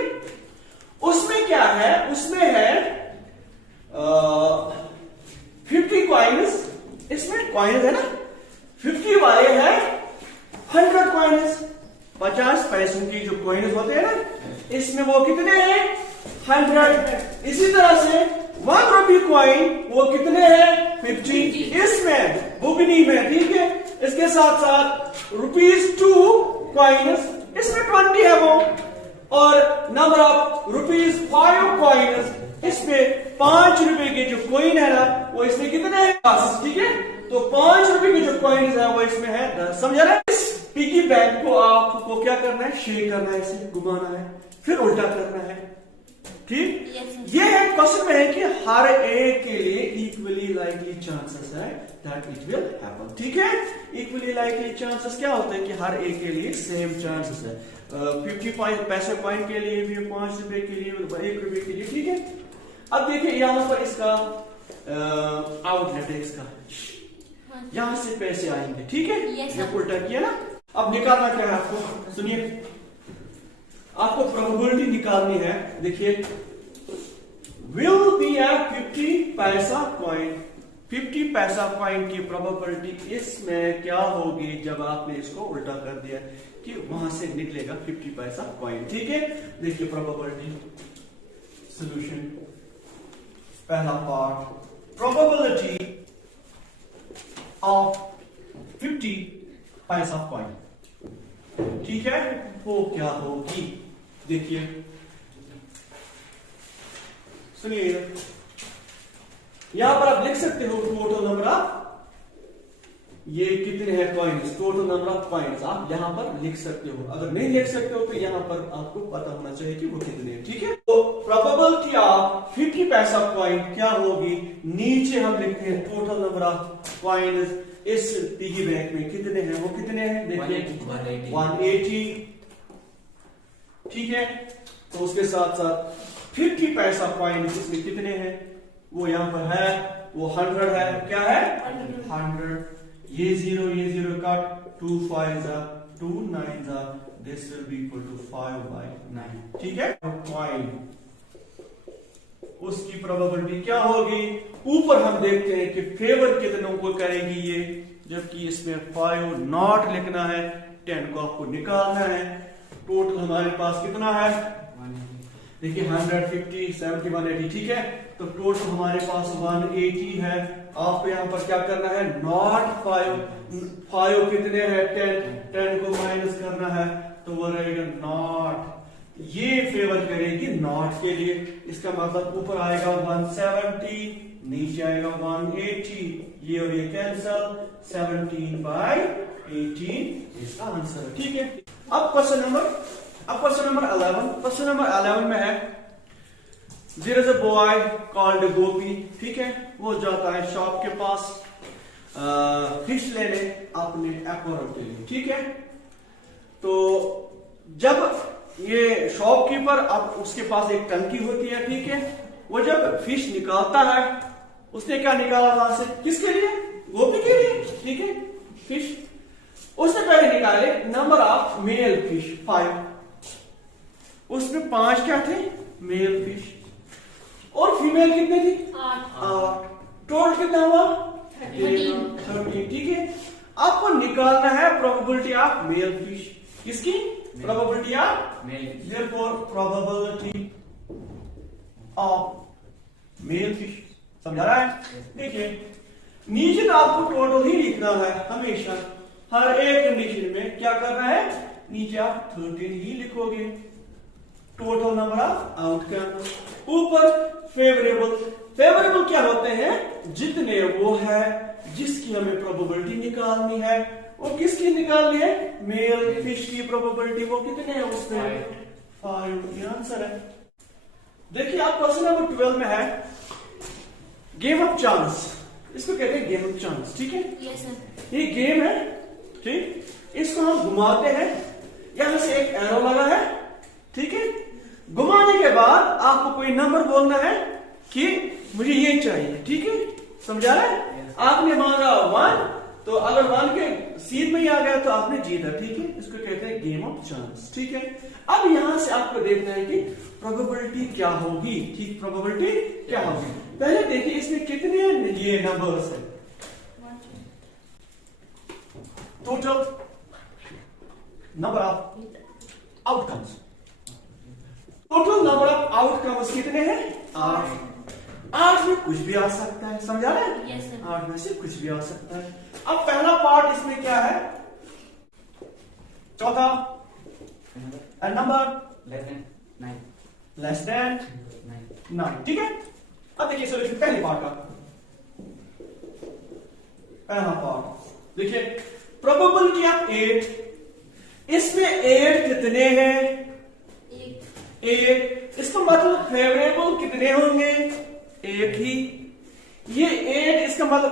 उसमें क्या है? उसमें है 50 कॉइन्स, इसमें कॉइन्स है ना, 50 वाले हैं 100 कॉइन्स, 50 पैसों की जो कॉइन्स होते हैं ना, इसमें वो कितने हैं? 100। इसी तरह से 1 रुपी कॉइन वो कितने हैं? 50 इसमें बुगनी में, ठीक है। इसके साथ साथ ₹2 कॉइन्स, इसमें 20 है वो, और नंबर ऑफ ₹5 कॉइन्स, इसमें 5 रुपए के जो कॉइन है ना, वो इसमें कितने हैं? 10, ठीक है। तो 5 रुपए के जो कॉइन्स है वो इसमें है 10, समझा रहे? इस पिगी बैंक को आपको क्या करना है? शेक करना है, इसे घुमाना है, फिर उल्टा करना है, ठीक। Yes, sir. ये है क्वेश्चन में है कि हर एक के लिए इक्वली लाइकली चांसेस है दैट इट विल हैपन, ठीक है। इक्वली लाइकली चांसेस क्या होते हैं कि हर एक के लिए सेम चांसेस है। 50 पैसे कॉइन के लिए भी, 5 रुपए के लिए, 1 रुपए के लिए, ठीक है। अब देखिए यहां पर इसका आउटलेट है इसका, यहां से पैसे आएंगे, ठीक है। Yes, ये sir. उल्टा किया ना। अब निकालना क्या है आपको? सुनिए, आपको प्रोबेबिलिटी निकालनी है। देखिए विल बी अ 50 पैसा कॉइन, 50 पैसा कॉइन की प्रोबेबिलिटी इसमें क्या होगी जब आपने इसको उल्टा कर दिया, कि वहां से निकलेगा 50 पैसा कॉइन, ठीक है। देखिए प्रोबेबिलिटी सॉल्यूशन, पहला पार्ट, प्रोबेबिलिटी ऑफ 50 पैसा कॉइन, ठीक है, वो क्या होगी? देखिए सुनिए, यहां पर आप लिख सकते हो टोटल नंबर ऑफ, ये कितने हैं coins, total number of coins आप यहां पर लिख सकते हो। अगर नहीं लिख सकते हो तो यहां पर आपको पता होना चाहिए कि वो कितने हैं, ठीक है। तो प्रोबेबिलिटी ऑफ 50 पैसा कॉइन क्या होगी? नीचे हम लिखते हैं टोटल नंबर ऑफ कॉइन्स इस पिगी बैंक में कितने हैं, वो कितने हैं? देखिए 180, ठीक है। तो उसके साथ साथ 50 पैसा कॉइन इसमें कितने हैं, वो यहां पर है, वो 100 है, क्या है? 100। ये 0 cut, 2 5 2 9 this will be equal to 5/9, ठीक है। कॉइन उसकी प्रोबेबिलिटी क्या होगी? ऊपर हम देखते हैं कि फेवर कितनों को करेगी ये, जबकि इसमें 5 नॉट लिखना है, 10 को आपको निकालना है। टोटल हमारे पास कितना है? देखिए 150, 70, 180, ठीक है। तो टोटल हमारे पास 180 है। आपको यहां पर क्या करना है? नॉट 5 कितने हैं? 10 को माइनस करना है, तो वो रहेगा नॉट, ये फेवर करेगी नॉट के लिए। इसका मतलब ऊपर आएगा 170, नीचे आएगा 180, ये और ये कैंसल, 17/18 इसका आंसर है। ठीक है, अब क्वेश्चन नंबर 11। क्वेश्चन नंबर 11 में है there is a boy called Gopi. ठीक है, वो जाता है शॉप के पास फिश लेने अपने एक्वेरियम के लिए। ठीक है, तो जब ये शॉपकीपर, अब उसके पास एक टंकी होती है। ठीक है, वो जब फिश निकालता है, उसने क्या निकाला वहां से, किसके लिए, गोपी के लिए। ठीक है, फिश उसने पहले निकाले नंबर ऑफ मेल फिश 5, उसमें 5 क्या थे, मेल फिश, और फीमेल कितने थी, 8। टोटल कितना हुआ, 13। ठीक है, आपको निकालना है प्रोबेबिलिटी ऑफ मेल फिश, किसकी, probability of male, therefore probability of male fish. समझा रहा है। देखिए नीचे तो आपको टोटल ही लिखना है हमेशा, हर एक कंडीशन में क्या करना है, नीचे आप 13 ही लिखोगे, टोटल नंबर ऑफ आउटकम। ऊपर फेवरेबल क्या होते हैं, जितने वो है जिसकी हमें प्रोबेबिलिटी निकालनी है, वो किसकी निकालनी है, मेल फिश की प्रोबेबिलिटी, वो कितने हैं उसमें 5। ये आंसर है। देखिए आप क्वेश्चन नंबर 12 में है गेम ऑफ चांस, इसको कहते हैं गेम ऑफ चांस। ठीक है, यस सर। ये गेम है। ठीक, इसको हम घुमाते हैं, यहां से एक एरो लगा है। ठीक है, घुमाने के बाद आपको कोई नंबर बोलना है कि मुझे ये चाहिए। ठीक है, समझा रहा है। आपने मांगा 1, तो अगर 1 के सीध में ही आ गया तो आपने जीता। ठीक है, इसको कहते हैं गेम ऑफ चांस। ठीक है, अब यहां से आपको देखना है कि प्रोबेबिलिटी क्या होगी। ठीक, प्रोबेबिलिटी क्या होगी, पहले देखिए इसमें कितने ये नंबर्स है, total number of outcomes, total number of outcomes कितने हैं, 8। 8 में कुछ भी आ सकता है, समझा रहे हैं। Yes sir. 8 में से कुछ भी आ सकता है। अब पहला पार्ट इसमें क्या है, चौथा नंबर लेस देन 9। ठीक है, अब देखिए सोल्यूशन पहले पार्ट का, पहला पार्ट देखिए प्रोबेबिलिटी ऑफ 8, इसमें 8 कितने हैं, 1। इसका मतलब फेवरेबल कितने होंगे, 1 ही। ये 8 इसका मतलब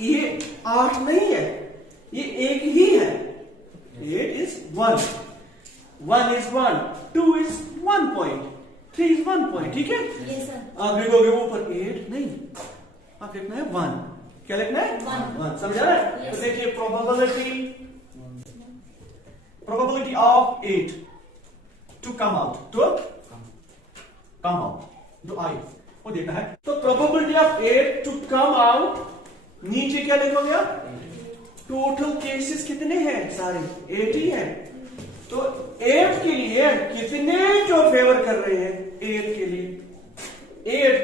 ये 8 नहीं है, ये 1 ही है। 8 is 1, 1 is 1, 2 is 1 point, 3 is 1 point। ठीक है, यस सर। आप लिखोगे ऊपर 8 नहीं, आप लिखना है 1। क्या लिखना है, 1। समझा रहे हैं। तो देखिए probability of 8 to come out, जो आई वो देखना है। तो probability of 8 to come out, नीचे क्या लिखोगे आप, टोटल केसेस कितने हैं, सारे 8 ही हैं। तो 8 के लिए कितने जो फेवर कर रहे हैं, 8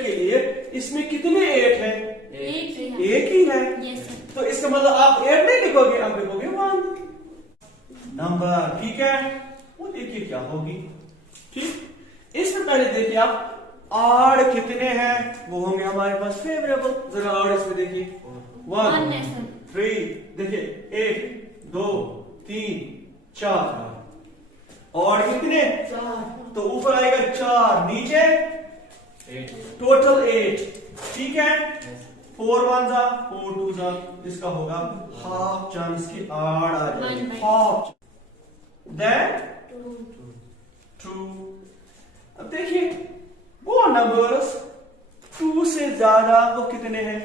के लिए इसमें कितने 8 है, 1 ही है। Yes sir. तो इसका मतलब आप 8 नहीं लिखोगे, आप लिखोगे 1 नंबर। ठीक है, वो देखिए क्या होगी। ठीक, इसमें पहले देखिए आप आड़ कितने हैं, वो होंगे हमारे पास फेवरेबल। जरा आड़ इसमें देखिए 1 3, देखिए 1 2 3 4, और कितने 4, तो ऊपर आएगा 4, नीचे 8, टोटल 8। ठीक है, 4 1 जा 4 2 जा, इसका होगा हाफ चांस की आड़ आ जाएगी, हाफ देन 2। अब देखिए वो नंबर्स 2 से ज्यादा वो कितने हैं,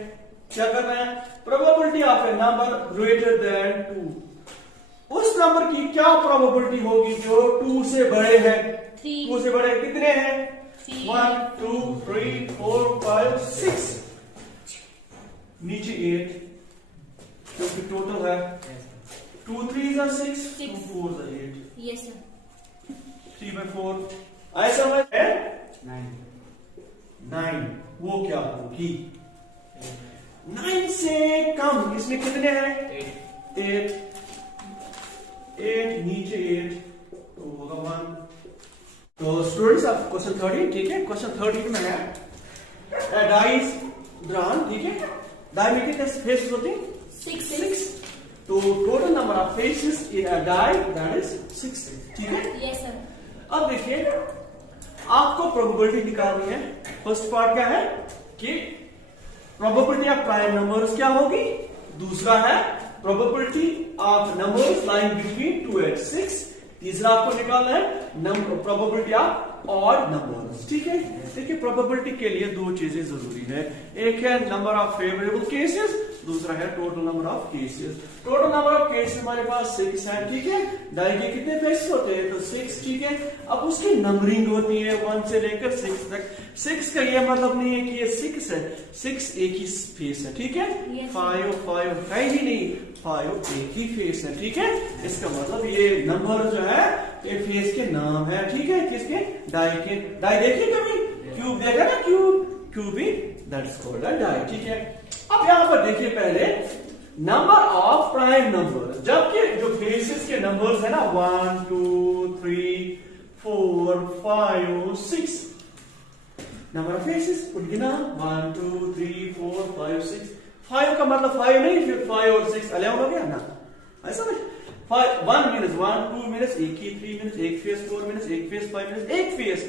क्या कर रहे हैं, probability of A number greater than 2, उस नंबर की क्या प्रोबेबिलिटी होगी जो 2 से बड़े हैं, 2 से बड़े कितने हैं, 1 2 3 4 5 6, नीचे 8 क्योंकि टोटल है 2 3 are 6, 2 4 are 8। Yes sir. 3/4 आए समझ है। 9 वो क्या होगी, 9 से कम इसमें कितने हैं, 8 नीचे 8 तो होगा 1, तो स्टूडेंट्स अब क्वेश्चन 13, ठीक है, क्वेश्चन 13 में है डाई ड्रॉन, ठीक है, डाई में कितने फेसेस होते हैं? 6। तो total number of faces in a die that is 6, ठीक है। Yes sir. अब देखिए आपको प्रोबेबिलिटी निकालनी है। फर्स्ट पार्ट क्या है कि प्रोबेबिलिटी ऑफ प्राइम नंबर्स क्या होगी, दूसरा है probability of numbers lying between 2 and 6, तीसरा आपको निकालना है प्रोबेबिलिटी ऑफ ऑड नंबर्स, ठीक है। देखिए प्रोबेबिलिटी के लिए दो चीजें जरूरी है, एक है नंबर ऑफ फेवरेबल केसेस, दूसरा है total number of cases. Total number of cases हमारे पास 6 है, ठीक है। डाई के कितने फेसेस होते हैं? तो 6, ठीक है। अब उसकी नंबरिंग होती है 1 से लेकर 6 तक। 6 का ये मतलब नहीं है कि ये 6 है, 6 एक ही फेस है, ठीक है। 5 है ही नहीं, 5 एक ही फेस है, ठीक है। इसका मतलब ये नंबर जो है ये फेस के नाम है, ठीक है, किसके? डाई के। डाई देखिए कभी क्यूब देखा ना, cubic that is called a die, ठीक है। अब यहां पर देखिए पहले नंबर ऑफ प्राइम नंबर, जबकि जो फेसेस के नंबर्स है ना 1 2 3 4 5 6 नंबर ऑफ फेसेस, उनके नाम 1 2 3 4 5 6। 5 का मतलब 5 नहीं, फिर 5 और 6 अलग हो गया ना, ऐसा नहीं। 1 मीनस 1, 2 मीनस एक ही, 3 मीनस एक फेस, 4 मीनस एक फेस, 5 मीनस एक फेस,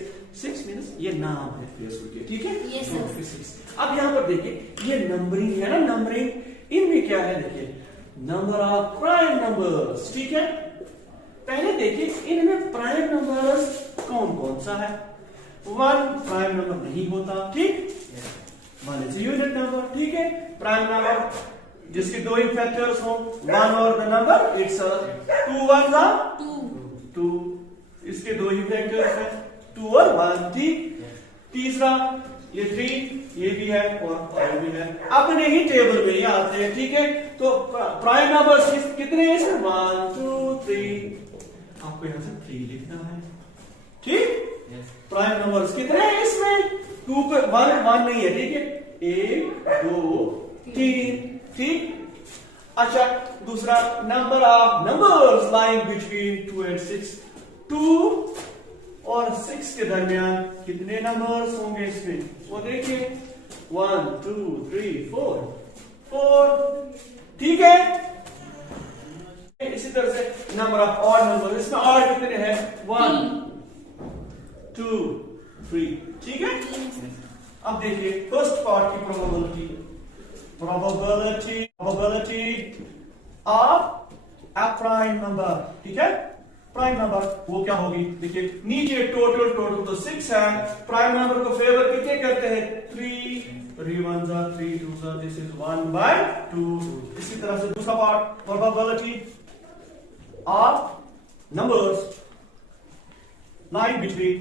6 मीनस ये नाम है फेस के, ठीक है। yes, 6। अब यहां पर देखिए ये नंबरिंग है ना, नंबरिंग इनमें क्या है, देखिए नंबर ऑफ प्राइम नंबर्स, ठीक है। पहले देखिए इनमें प्राइम नंबर्स कौन कौन सा है। 1 प्राइम नंबर नहीं होता, ठीक, 1 इज यूनिट नंबर, ठीक है। प्राइम नंबर जिसके दो ही फैक्टर्स हो, 1 और द नंबर इट्स 2 1 2, इसके दो ही फैक्टर्स हैं 2 और 1, ठीक। तीसरा ये 3 ये भी है और 5 भी है, अपने ही टेबल में ही आते हैं, ठीक है। तो प्राइम नंबर्स कितने हैं इसमें? 1 2 3, आपको यहां से 3 लिखना है, ठीक। प्राइम नंबर्स कितने हैं इसमें? 2 पे 1 नहीं है, ठीक है। 1 2 3, ठीक। अच्छा दूसरा number of numbers lying between 2 and 6, 2 और 6 के दरमियान कितने नंबर्स होंगे इसमें, वो देखिए 1 2 3 4, ठीक है। इसी तरह से नंबर ऑफ ऑड नंबर, इसमें ऑड कितने हैं? 1 2 3, ठीक है। अब देखिए फर्स्ट पार्ट की probability of a prime number, ठीक है। प्राइम नंबर वो क्या होगी, देखिए नीचे टोटल तो 6 है, प्राइम नंबर को फेवर कितने करते हैं? 3 3 1 3 2, दिस इज 1/2। इसी तरह से दूसरा part probability of numbers lying between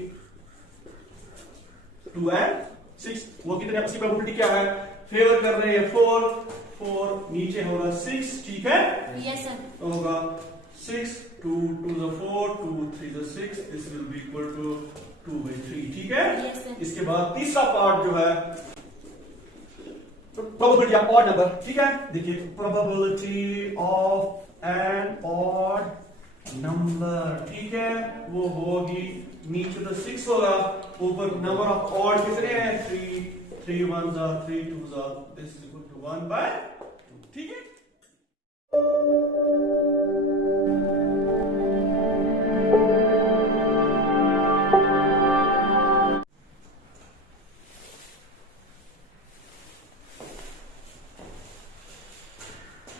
2 and 6, वो कितने, उसकी प्रोबेबिलिटी क्या है? फेवर कर रहे हैं 4, नीचे होगा 6, ठीक है। Yes sir. तो होगा 6 2 2 4 2 3 6, this will be equal to 2/3, ठीक है। yes, इसके बाद तीसरा पार्ट जो है प्रोबेबिलिटी ऑफ ऑड नंबर, ठीक है। देखिए probability of an odd number, ठीक है, वो होगी नीचे तो 6 होगा, ऊपर नंबर ऑफ ऑड कितने हैं? 3 3 1 3 2, दिस इज इक्वल टू 1/2, ठीक है।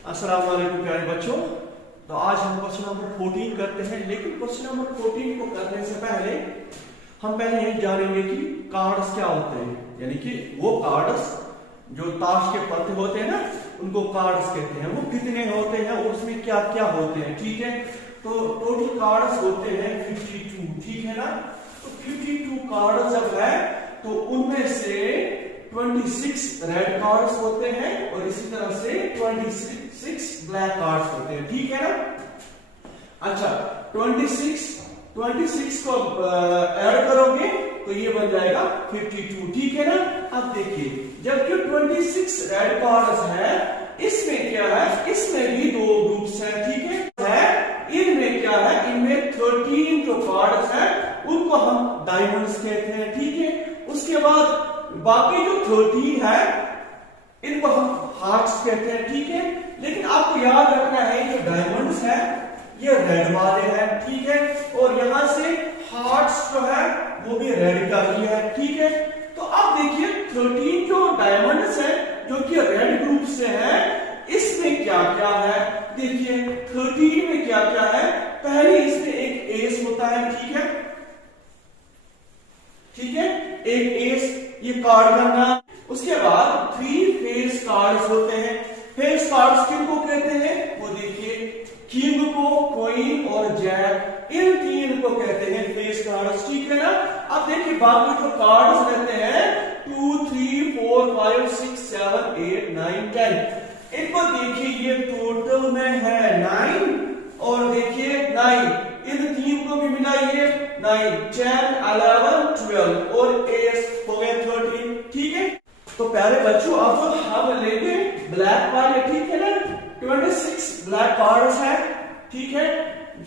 अस्सलाम वालेकुम प्यारे बच्चों, तो आज हम क्वेश्चन नंबर 14 करते हैं। लेकिन क्वेश्चन नंबर 14 को करने से पहले हम पहले ये जानेंगे कि कार्ड्स क्या होते हैं, यानी कि वो कार्ड्स जो ताश के पत्ते होते हैं ना, उनको कार्ड्स कहते हैं। वो कितने होते हैं और उसमें क्या क्या होते हैं, ठीक है। तो टोटल कार्ड्स होते हैं 52, ठीक है ना। तो 52 कार्ड्स जब है तो उनमें से 26 रेड कार्ड्स होते हैं और इसी तरह से 26 ब्लैक कार्ड्स होते हैं, ठीक है ना। अच्छा 26 को ऐड करोगे तो ये बन जाएगा 52, ठीक है ना। अब देखिए जब ये 26 रेड कार्ड्स है, इसमें क्या है, इसमें भी दो ग्रुप्स हैं, ठीक है। इनमें क्या है, इनमें 13 जो कार्ड्स हैं उनको हम डायमंड्स कहते हैं, ठीक है। उसके बाद बाकी जो 13 है इनको हम हार्ट्स कहते हैं, ठीक है। लेकिन आपको याद रखना है ये डायमंड्स है ये रेड वाले हैं, ठीक है। और यहां से हार्ट्स जो है वो भी रेड का ही है, ठीक है। तो अब देखिए 13 जो डायमंड्स है जो कि रेड ग्रुप से है, इसमें क्या क्या है, देखिए 13 में क्या क्या है। पहले इसमें एक एस होता है, ठीक है, ठीक है, एक एस ये कार्ड का नाम। उसके बाद 3 फेस कार्ड्स होते हैं। फेस कार्ड्स किनको कहते हैं, वो देखिए किंग को, क्वीन और जैक, इन 3 को कहते हैं फेस कार्ड्स, ठीक है ना। अब देखिए बाकी जो कार्ड्स रहते हैं 2 3 4 5 6 7 8 9 10, इनको देखिए ये टोटल में है 9 और देखिए 9, इन 3 को भी मिलाइए 9 10 11 12 और एस हो गए 13, ठीक है। तो प्यारे बच्चों अब हम लेंगे ब्लैक वाले, ठीक है ना। 26 ब्लैक कार्ड्स है, ठीक है,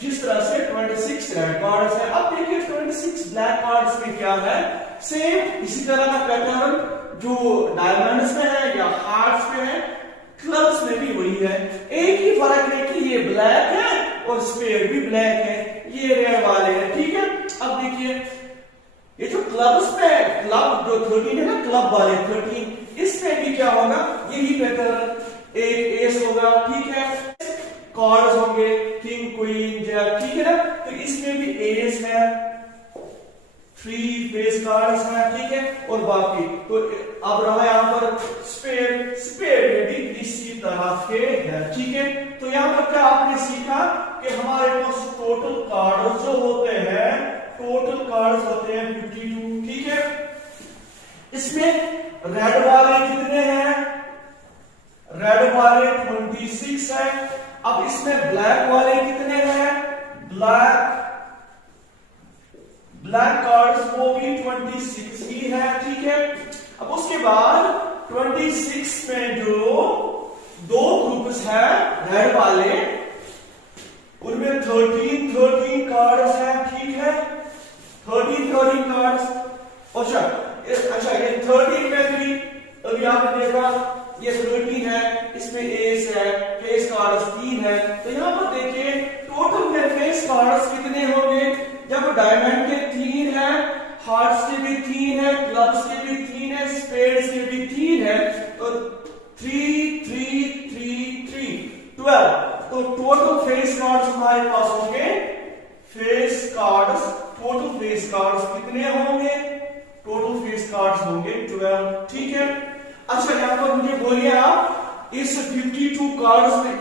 जिस तरह से 26 रेड कार्ड्स है। अब देखिए 26 ब्लैक कार्ड्स में क्या है, सेम इसी तरह का पैटर्न जो डायमंड्स में है या हार्ट्स में है, क्लब्स में भी वही है। एक ही फर्क है कि ये ब्लैक है और स्पेयर भी ब्लैक है, ये रेड वाले हैं, ठीक है। अब देखिए ये जो क्लब्स में है, क्लब जो 13 है ना, क्लब वाले 13, इसमें भी क्या होगा, यही पैटर्न, एक एस होगा, ठीक है, कार्ड्स होंगे किंग क्वीन जैक, ठीक है ना। तो इसमें भी एस है, 3 फेस कार्ड्स हैं, ठीक है, और बाकी तो अब रहा यहां पर स्पेयर, स्पेयर में भी इसी तरह के है, ठीक है। तो यहां पर क्या आपने सीखा कि हमारे पास टोटल कार्ड्स जो होते हैं, टोटल कार्ड्स होते हैं 52, ठीक है। इसमें रेड वाले कितने हैं, रेड वाले 26 है। अब इसमें ब्लैक वाले कितने हैं, ब्लैक कार्ड्स वो भी 26 ही है, ठीक है। अब उसके बाद 26 में जो 2 ग्रुप्स है रेड वाले, उनमें 13 कार्ड्स है, ठीक है, 13 कार्ड्स। अच्छा ये 13 में भी अभी आपने देखा ये 13 है, इसमें एस है, फेस कार्ड्स 3 है। तो यहां पर देखिए टोटल में फेस कार्ड्स कितने होंगे, जब डायमंड के 3 है, हार्ट्स के भी 3 है, क्लब्स के भी 3 है, स्पेड्स के भी 3 है, तो 3 3 3 3 12। तो टोटल फेस कार्ड्स हमारे पास होंगे, face cards, total face cards कितने होंगे, टोटल फेस कार्ड्स होंगे 12, ठीक है। अच्छा यहां पर मुझे बोलिए आप इस 52 कार्ड्स में,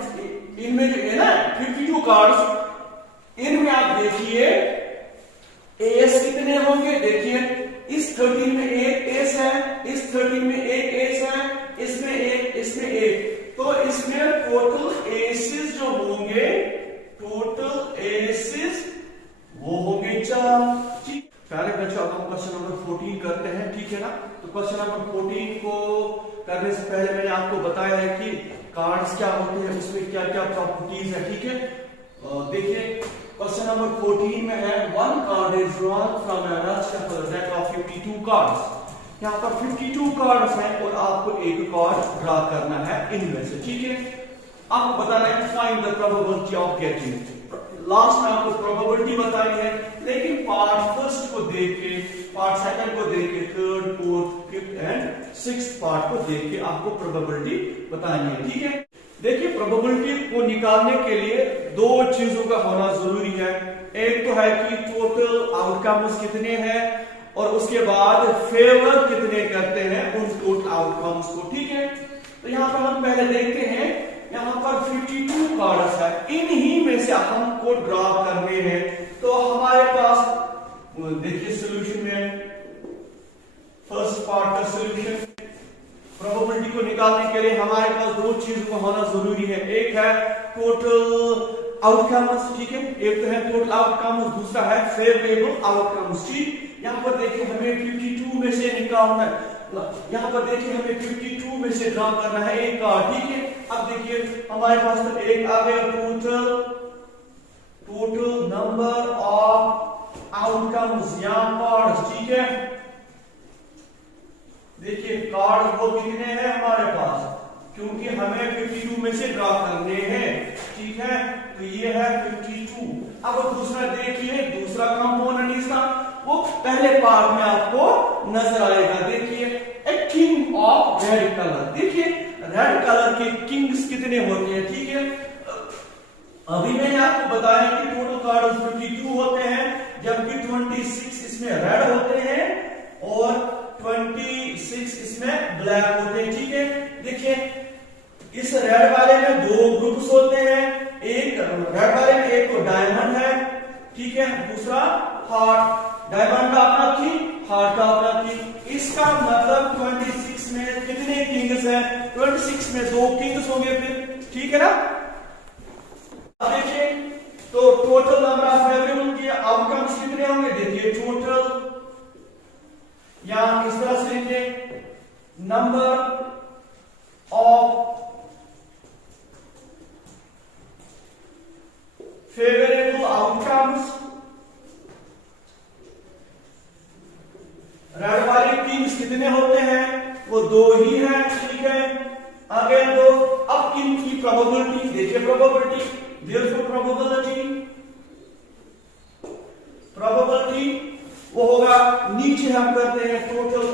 इनमें जो है ना 52 कार्ड्स, इनमें आप देखिए एस कितने होंगे, देखिए इस 13 में एक एस है, इस 13 में एक एस है, इसमें एक, इसमें एक, तो इसमें टोटल एसेस जो होंगे, टोटल एसेस वो होंगे 4, ठीक। प्यारे बच्चों अब हम क्वेश्चन नंबर 14 करते हैं, ठीक है ना। तो क्वेश्चन नंबर 14 को करने से पहले मैंने आपको बताया है कि कार्ड्स क्या होते हैं, उसमें क्या क्या प्रॉपर्टीज है, ठीक है। देखिए क्वेश्चन नंबर 14 में है 1 card is drawn from a rack deck of 52 cards. यहाँ पर 52 कार्ड्स हैं और आपको एक कार्ड ड्रा करना है इनमें से, ठीक है। आपको बताना है find the probability of getting. Last में आपको प्रोबेबिलिटी बताई है, लेकिन पार्ट फर्स्ट को देख के, पार्ट सेकंड को देख के, third fourth fifth and sixth part को देख के आपको प्रोबेबिलिटी बतानी है, ठीक है। देखिए प्रोबेबिलिटी को निकालने के लिए 2 चीजों का होना जरूरी है। एक तो है कि टोटल आउटकम्स कितने हैं और उसके बाद फेवर कितने करते हैं उन टोटल आउटकम्स को, ठीक है। तो यहां पर हम पहले देखते हैं, यहां पर 52 कार्ड्स है, इन्हीं में से हमको ड्रा करने हैं। तो हमारे पास देखिए सॉल्यूशन में फर्स्ट पार्ट का सॉल्यूशन, प्रोबेबिलिटी को निकालने के लिए हमारे पास 2 चीजों का होना जरूरी है। एक है टोटल आउटकम्स, ठीक है, एक तो है टोटल आउटकम्स, दूसरा है फेवरेबल आउटकम्स, ठीक। यहां पर देखिए हमें 52 में से निकालना है, यहां पर देखिए हमें 52 में से ड्रा करना है एक कार्ड, ठीक है। अब देखिए हमारे पास तो एक आ गया टोटल नंबर ऑफ आउटकम्स या कार्ड्स, ठीक है। देखिए कार्ड्स वो कितने हैं हमारे पास, क्योंकि हमें 52 में से ड्रा करने हैं, ठीक है। तो ये है 52। अब दूसरा देखिए, दूसरा कंपोनेंट इसका वो पहले पार्ट में आपको नजर आएगा। देखिए a king of red colour. देखिए रेड कलर के किंग्स कितने होते हैं, ठीक है। अभी मैंने आपको बताया कि टोटल कार्ड्स 52 होते हैं, जबकि 26 इसमें रेड होते हैं और 26 इसमें ब्लैक होते हैं, ठीक है। देखिए इस रेड वाले में दो ग्रुप्स होते हैं, एक रेड वाले में एक तो डायमंड है, ठीक है, दूसरा हार्ट। डायमंड का अपना थी, हार्ट का अपना थी। इसका मतलब 26 में कितने किंग्स हैं? 26 में दो किंग्स होंगे फिर, ठीक है ना। अब देखिए तो टोटल नंबर ऑफ वेरिएबल के आउटकम्स कितने होंगे? देखिए टोटल, या इस तरह से लिखिए number of favourable outcomes. Red वाले किंग्स कितने होते हैं? वो दो ही हैं, ठीक है। आगे दो, अब किन की प्रोबेबिलिटी देखिए, प्रोबेबिलिटी देयरफॉर प्रोबेबिलिटी वो होगा, नीचे हम करते हैं टोटल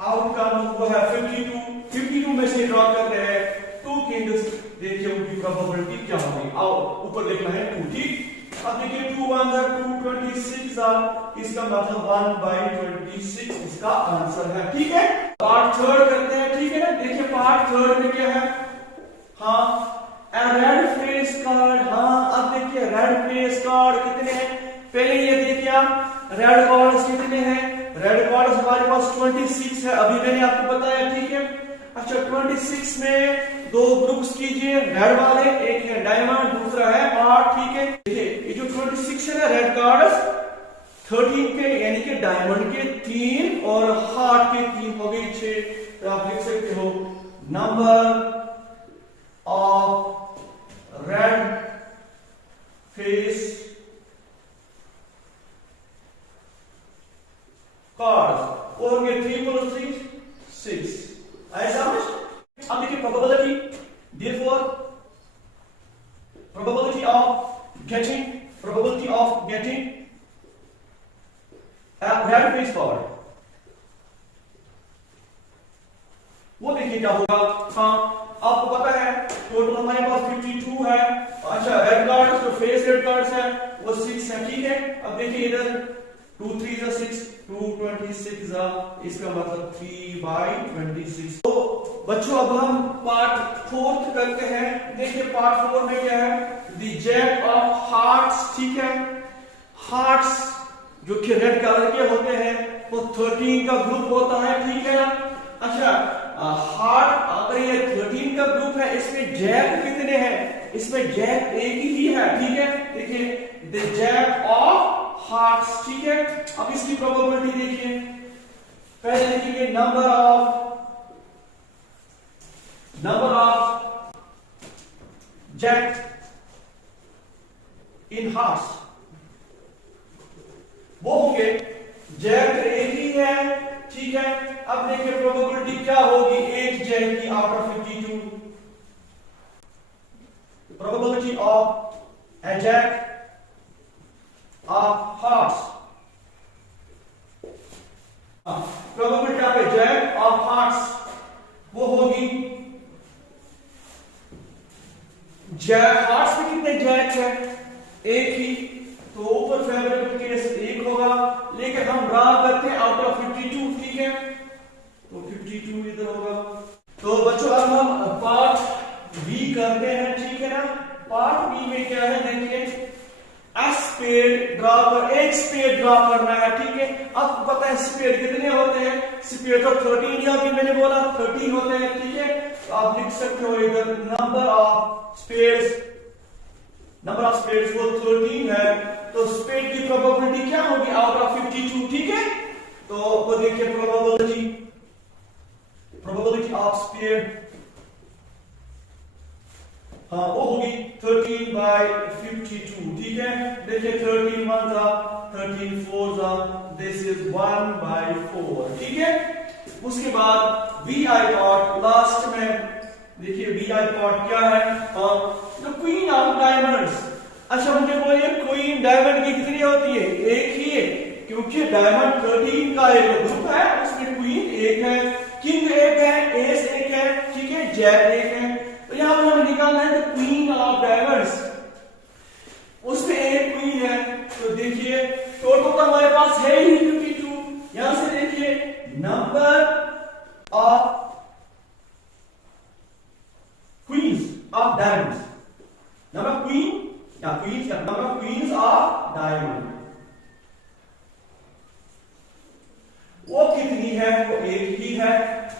आउटकम, वो है 52 में से ड्रॉ करते हैं टू किंग्स। देखिए उनकी प्रोबेबिलिटी क्या होगी, आओ ऊपर देखना है 2, ठीक। अब देखिए 2 1 2 26 इसका मतलब 1/26 इसका आंसर है, ठीक है। पार्ट थर्ड करते हैं, ठीक है ना। देखिए पार्ट थर्ड में क्या है, हाँ रेड फेस कार्ड। हाँ अब देखिए रेड फेस कार्ड कितने हैं, पहले ये देखिए आप रेड कार्ड्स कितने हैं। रेड कार्ड्स हमारे पास 26 है, अभी मैंने आपको बताया, ठीक है। अच्छा 26 में दो ग्रुप्स कीजिए, रेड वाले, एक है डायमंड, दूसरा है हार्ट, ठीक है। देखिए ये जो 26 है रेड कार्ड्स 13 के, यानी कि डायमंड के 3 और हार्ट के 3 हो गए 6। तो आप लिख सकते हो number of red face cards और ये 3 + 3 6। ऐसा समझ। अब देखिए probability, therefore probability of getting red face card, वो देखिए क्या होगा। हाँ आपको पता है टोटल हमारे पास 52 है। अच्छा रेड कार्ड्स जो फेस रेड कार्ड्स है वो 6 है, ठीक है। अब देखिए इधर 2 3 6 2 26 इसका मतलब 3/26। तो बच्चों अब हम पार्ट 4 करते हैं। देखिए पार्ट 4 में क्या है, द जैक ऑफ हार्ट्स, ठीक है। हार्ट्स जो कि रेड कलर के होते हैं वो 13 का ग्रुप होता है, ठीक है ना। अच्छा हार्ट अगर ये 13 का ग्रुप है, इसमें जैक कितने हैं? इसमें जैक एक ही है, ठीक है। देखिए द जैक ऑफ हार्ट्स, ठीक है। अब इसकी प्रोबेबिलिटी देखिए, पहले लिखेंगे number of jack in hearts, वो होंगे जैक एक ही है, ठीक है। अब देखिए प्रोबेबिलिटी क्या होगी, एक जैक की out of 52, probability of a jack of hearts, probability of a jack of hearts वो होगी, जैक हार्ट्स में कितने जैक है? एक ही, तो ऊपर फेवरेबल केस 1 होगा, लेकिन हम ड्रा करते हैं आउट ऑफ 52, ठीक है। तो 52 इधर होगा। तो बच्चों अब हम पार्ट बी करते हैं, ठीक है ना। पार्ट बी में क्या है, देखिए स्पेड ड्रा कर, एक स्पेड ड्रा करना है, ठीक है। अब पता है स्पेड कितने होते हैं, स्पेड तो 13 या भी मैंने बोला 13 होते हैं, ठीक है। तो आप लिख सकते हो इधर नंबर ऑफ स्पेड्स वो 13 है, तो स्पेड की प्रोबेबिलिटी क्या होगी आउट ऑफ 52, ठीक है। तो वो देखिए प्रोबेबिलिटी ऑफ स्पेड हाँ वो होगी 13/52, ठीक है। देखिए 13 1 था, 13 4 था, दिस इज 1/4, ठीक है। उसके बाद वी आई पार्ट लास्ट में, देखिए वी आई पार्ट क्या है, द क्वीन ऑफ डायमंड्स। अच्छा मुझे बोलिए क्वीन डायमंड की कितनी होती है, एक ही है, क्योंकि डायमंड 13 का एक ग्रुप है, उसमें क्वीन एक है, किंग एक है, एस एक है, ठीक है, जैक एक है। तो यहां पर हमें निकालना है द क्वीन ऑफ डायमंड्स, उसमें एक क्वीन है। तो देखिए टोटल तो हमारे पास है ही 52। यहां से देखिए number of queens of diamonds, number queen या क्वींस या नंबर क्वींस ऑफ डायमंड वो कितनी है, वो एक ही है।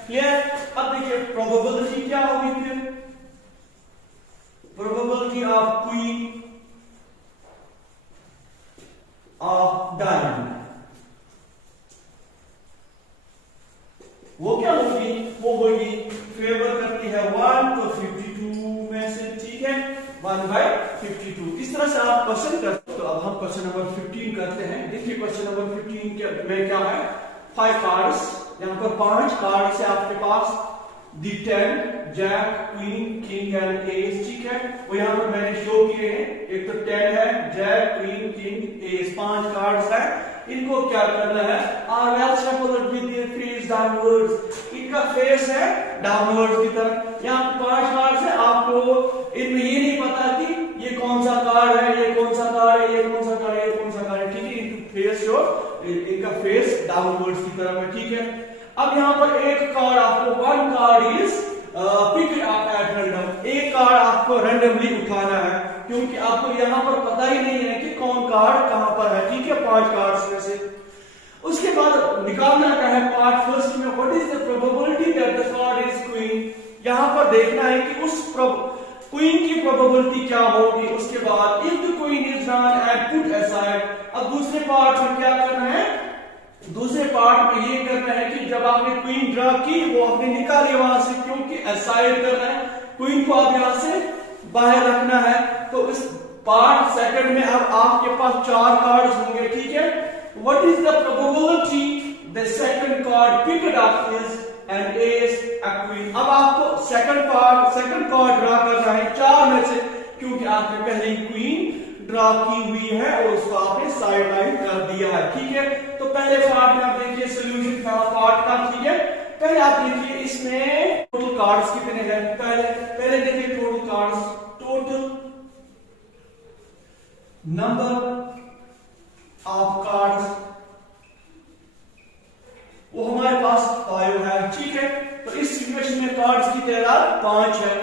क्लियर। अब देखिए प्रोबेबिलिटी क्या होगी, फिर probability of queen of diamond वो क्या होगी, वो होगी फेवर करती है 1 तो 52 में से, ठीक है, 1/52। इस तरह से आप क्वेश्चन करते हो। तो अब हम क्वेश्चन नंबर 15 करते हैं। देखिए क्वेश्चन नंबर 15 में क्या है, 5 कार्ड्स, यहां पर 5 कार्ड से आपके पास the 10 jack queen king and ace, ठीक है, वो यहां पर मैंने शो किए हैं। एक तो 10 है, jack queen king ace, 5 cards है। इनको क्या करना है, are well shuffled with their face downwards, इनका फेस है डाउनवर्ड्स की तरफ। यहां 5 कार्ड्स है, आपको इनमें ये नहीं पता कि ये कौन सा कार्ड है, ये कौन सा कार्ड है, ये कौन सा कार्ड है, ये कौन सा कार्ड है, ठीक है। इनका फेस शो, इनका फेस डाउनवर्ड्स की तरफ है, ठीक है। अब यहां पर एक कार्ड आपको, 1 card is pick up at random, एक कार्ड आपको रैंडमली उठाना है, क्योंकि आपको यहां पर पता ही नहीं है कि कौन कार्ड कहां पर है, ठीक है, 5 कार्ड्स में से। उसके बाद निकालना क्या है, पार्ट फर्स्ट में what is the probability that the card is queen, यहां पर देखना है कि उस क्वीन की प्रोबेबिलिटी क्या होगी। उसके बाद if the queen is drawn and put aside, अब दूसरे पार्ट में क्या करना है, दूसरे पार्ट में ये करना है कि जब आपने क्वीन ड्रॉ की वो आपने निकाली वहां से, क्योंकि असाइड करना है, क्वीन को आप यहां से बाहर रखना है। तो इस पार्ट सेकंड में अब आपके पास 4 कार्ड्स होंगे, ठीक है। What is the probability the second card picked up is an S a queen. अब आपको सेकंड कार्ड ड्रॉ करना है 4 में से, क्योंकि आपने पहले ही क्वीन ड्रॉ की हुई है और उसको आपने साइड लाइन कर दिया है, ठीक है। तो पहले पार्ट में आप देखिए सोल्यूशन था पार्ट का, ठीक है। पहले आप देखिए इसमें टोटल कार्ड्स कितने हैं, पहले देखिए total cards, total number of cards वो हमारे पास 5 है, ठीक है। तो इस सिचुएशन में कार्ड्स की तादाद 5 है।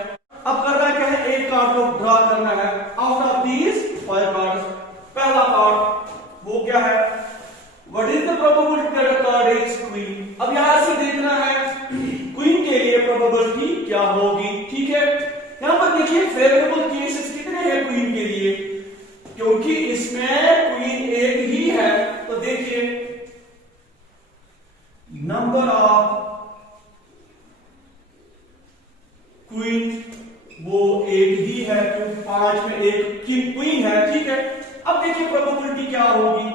अब करना क्या है, एक कार्ड को ड्रॉ करना है आउट ऑफ दीज 5 कार्ड्स। पहला कार्ड वो क्या है, what is the probability that the card is queen. अब यहां से देखना है क्वीन के लिए प्रोबेबिलिटी क्या होगी, ठीक है। यहां पर देखिए फेवरेबल केसेस कितने हैं क्वीन के लिए, क्योंकि इसमें क्वीन एक ही है। तो देखिए नंबर ऑफ क्वीन वो एक ही है, क्योंकि 5 में एक क्वीन है, ठीक है। अब देखिए प्रोबेबिलिटी क्या होगी,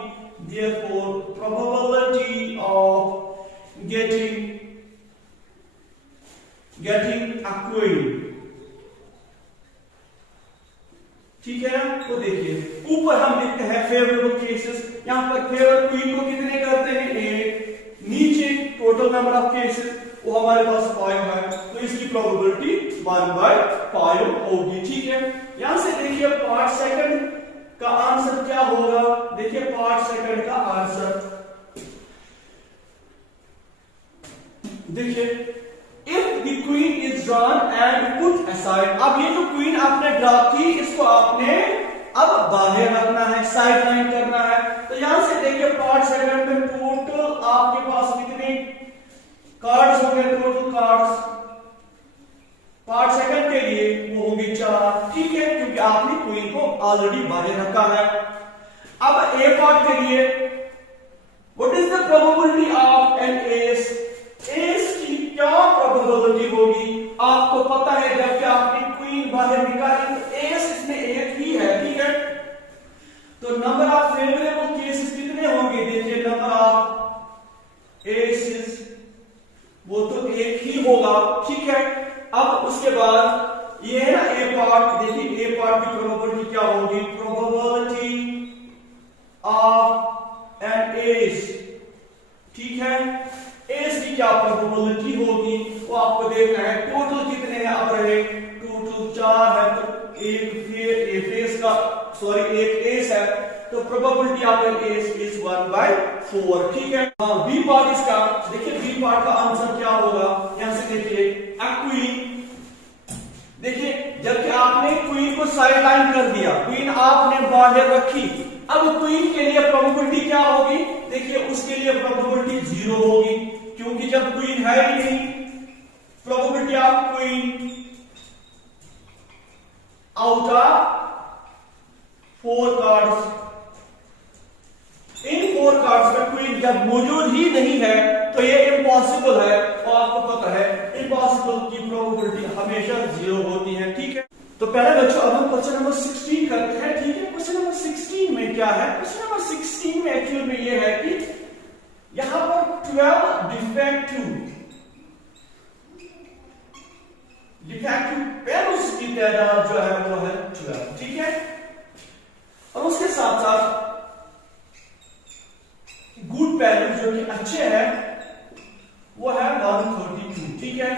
therefore probability of getting a queen, ठीक है ना। तो देखिए ऊपर हम लिखते हैं फेवरेबल केसेस, यहां पर फेवर क्वीन को कितने करते हैं, 1, नीचे टोटल नंबर ऑफ केसेस वो हमारे पास 5 है, तो इसकी प्रोबेबिलिटी 1/5 होगी, ठीक है। यहां से देखिए पार्ट सेकंड का आंसर क्या होगा, देखिए पार्ट सेकंड का आंसर देखिए, if the queen is drawn and put aside. अब ये जो क्वीन आपने ड्रॉ की इसको आपने अब बाहर रखना है, साइड लाइन करना है। तो यहां से देखिए पार्ट सेकंड में टोटल आपके पास कितने कार्ड्स होंगे, टोटल कार्ड्स पार्ट सेकंड के लिए वो होंगे 4, ठीक है, क्योंकि आपने क्वीन को ऑलरेडी बाहर रखा है। अब ए पार्ट के लिए what is the probability of an ace, ace की क्या प्रोबेबिलिटी होगी। आपको पता है जब आपने क्वीन बाहर निकाली होगी, देखिए नंबर ऑफ एसिस वो तो एक ही होगा, ठीक है। अब उसके बाद ये है ना ए पार्ट, देखिए ए पार्ट की प्रोबेबिलिटी क्या होगी, प्रोबेबिलिटी ऑफ एन एस, ठीक है। एस की क्या प्रोबेबिलिटी होगी वो आपको देखना है। टोटल कितने हैं अब रहे, टोटल 4 है, तो एक फेस का सॉरी एक एस है, तो probability of an ace is 1/4, ठीक है। बी पार्ट इसका देखिए, बी पार्ट का आंसर क्या होगा, यहां से देखिए क्वीन, देखिए जबकि आपने क्वीन को साइड लाइन कर दिया, क्वीन आपने बाहर रखी, अब क्वीन के लिए प्रोबेबिलिटी क्या होगी, देखिए उसके लिए प्रोबेबिलिटी 0 होगी, क्योंकि जब क्वीन है ही नहीं, probability of queen out of 4 cards, in 4 cards में क्वीन जब मौजूद ही नहीं है तो ये इम्पॉसिबल है, और आपको पता है इम्पॉसिबल की प्रोबेबिलिटी हमेशा 0 होती है, ठीक है। तो पहले बच्चों अब हम क्वेश्चन नंबर 16 करते हैं, ठीक है। क्वेश्चन नंबर 16 में क्या है, क्वेश्चन नंबर 16 में एक्चुअल में ये है कि यहां पर 12 डिफेक्टिव पेयर्स की तादाद जो है वो है 12, ठीक है। और उसके साथ साथ गुड पेयर्स जो कि अच्छे हैं वो है 132, ठीक है।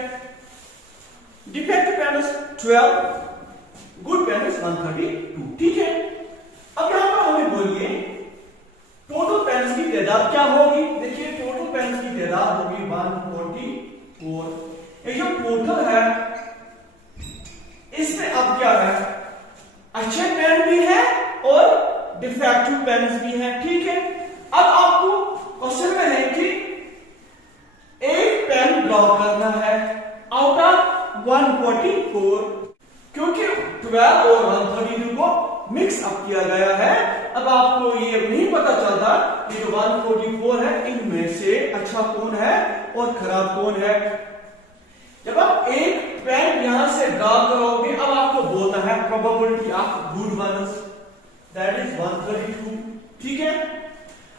डिफेक्टिव पेयर्स 12, गुड पेयर्स 132, ठीक है। अब यहां पर हमें बोलिए टोटल पेयर्स की तादाद क्या होगी, देखिए टोटल पेयर्स की तादाद होगी 144। ये जो टोटल है इसमें अब क्या है, अच्छे पेन भी है और डिफेक्टिव पेन्स भी है, ठीक है। अब आपको क्वेश्चन में है कि एक पेन ड्रॉ करना है आउट ऑफ 144, क्योंकि 12 और 132 को मिक्स अप किया गया है। अब आपको ये नहीं पता चलता कि जो 144 है इनमें से अच्छा कौन है और खराब कौन है। जब आप एक पेन यहां से ड्रॉ करोगे, अब आपको बोलना है probability of good ones, that is 132, ठीक है।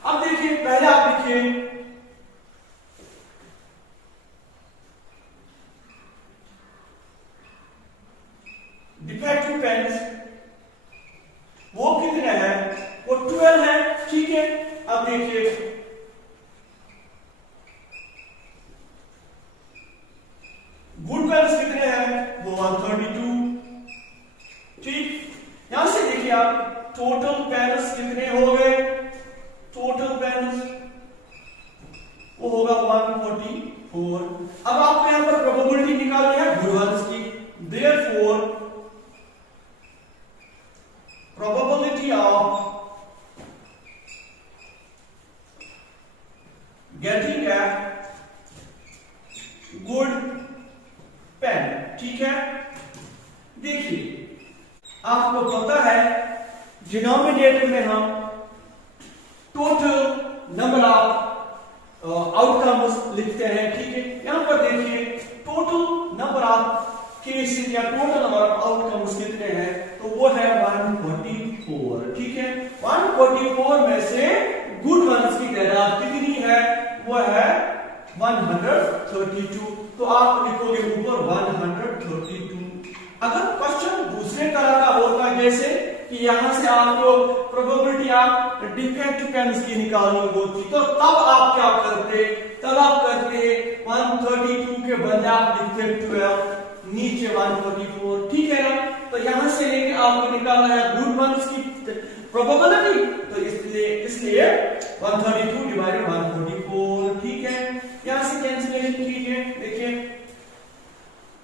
अब देखिए पहले आप लिखिए डिफेक्टिव पेन्स, वो कितने हैं, वो 12 है, ठीक है। अब देखिए गुड पेन्स कितने हैं, वो 132, ठीक। यहां से देखिए आप टोटल पेन्स कितने हो गए, टोटल पेन्स वो होगा 144। अब आपको यहां पर प्रोबेबिलिटी निकालनी है गुड वंस की, therefore probability of getting a good pen, ठीक है। देखिए आपको पता है डिनोमिनेटर में हम टोटल नंबर ऑफ आउटकम्स लिखते हैं, ठीक है। यहां पर देखिए टोटल नंबर ऑफ केसेस या टोटल नंबर ऑफ आउटकम्स कितने हैं, तो वो है 144, ठीक है। 144 में से गुड वंस की तादाद कितनी है, वो है 132, तो आप लिखोगे ऊपर 132। अगर क्वेश्चन दूसरे तरह का होता जैसे कि यहां से आपको प्रोबेबिलिटी ऑफ डिफेक्टिव पेन्स की निकालनी होती, तो तब आप क्या करते, तब आप करते 132 के बदले आप लिखते 12, नीचे 144, ठीक है ना। तो यहां से लेके आपको निकालना है गुड वंस की प्रोबेबिलिटी, तो इसलिए 132 डिवाइडेड 144, ठीक है। यहां से कैंसिलेशन कीजिए, देखिए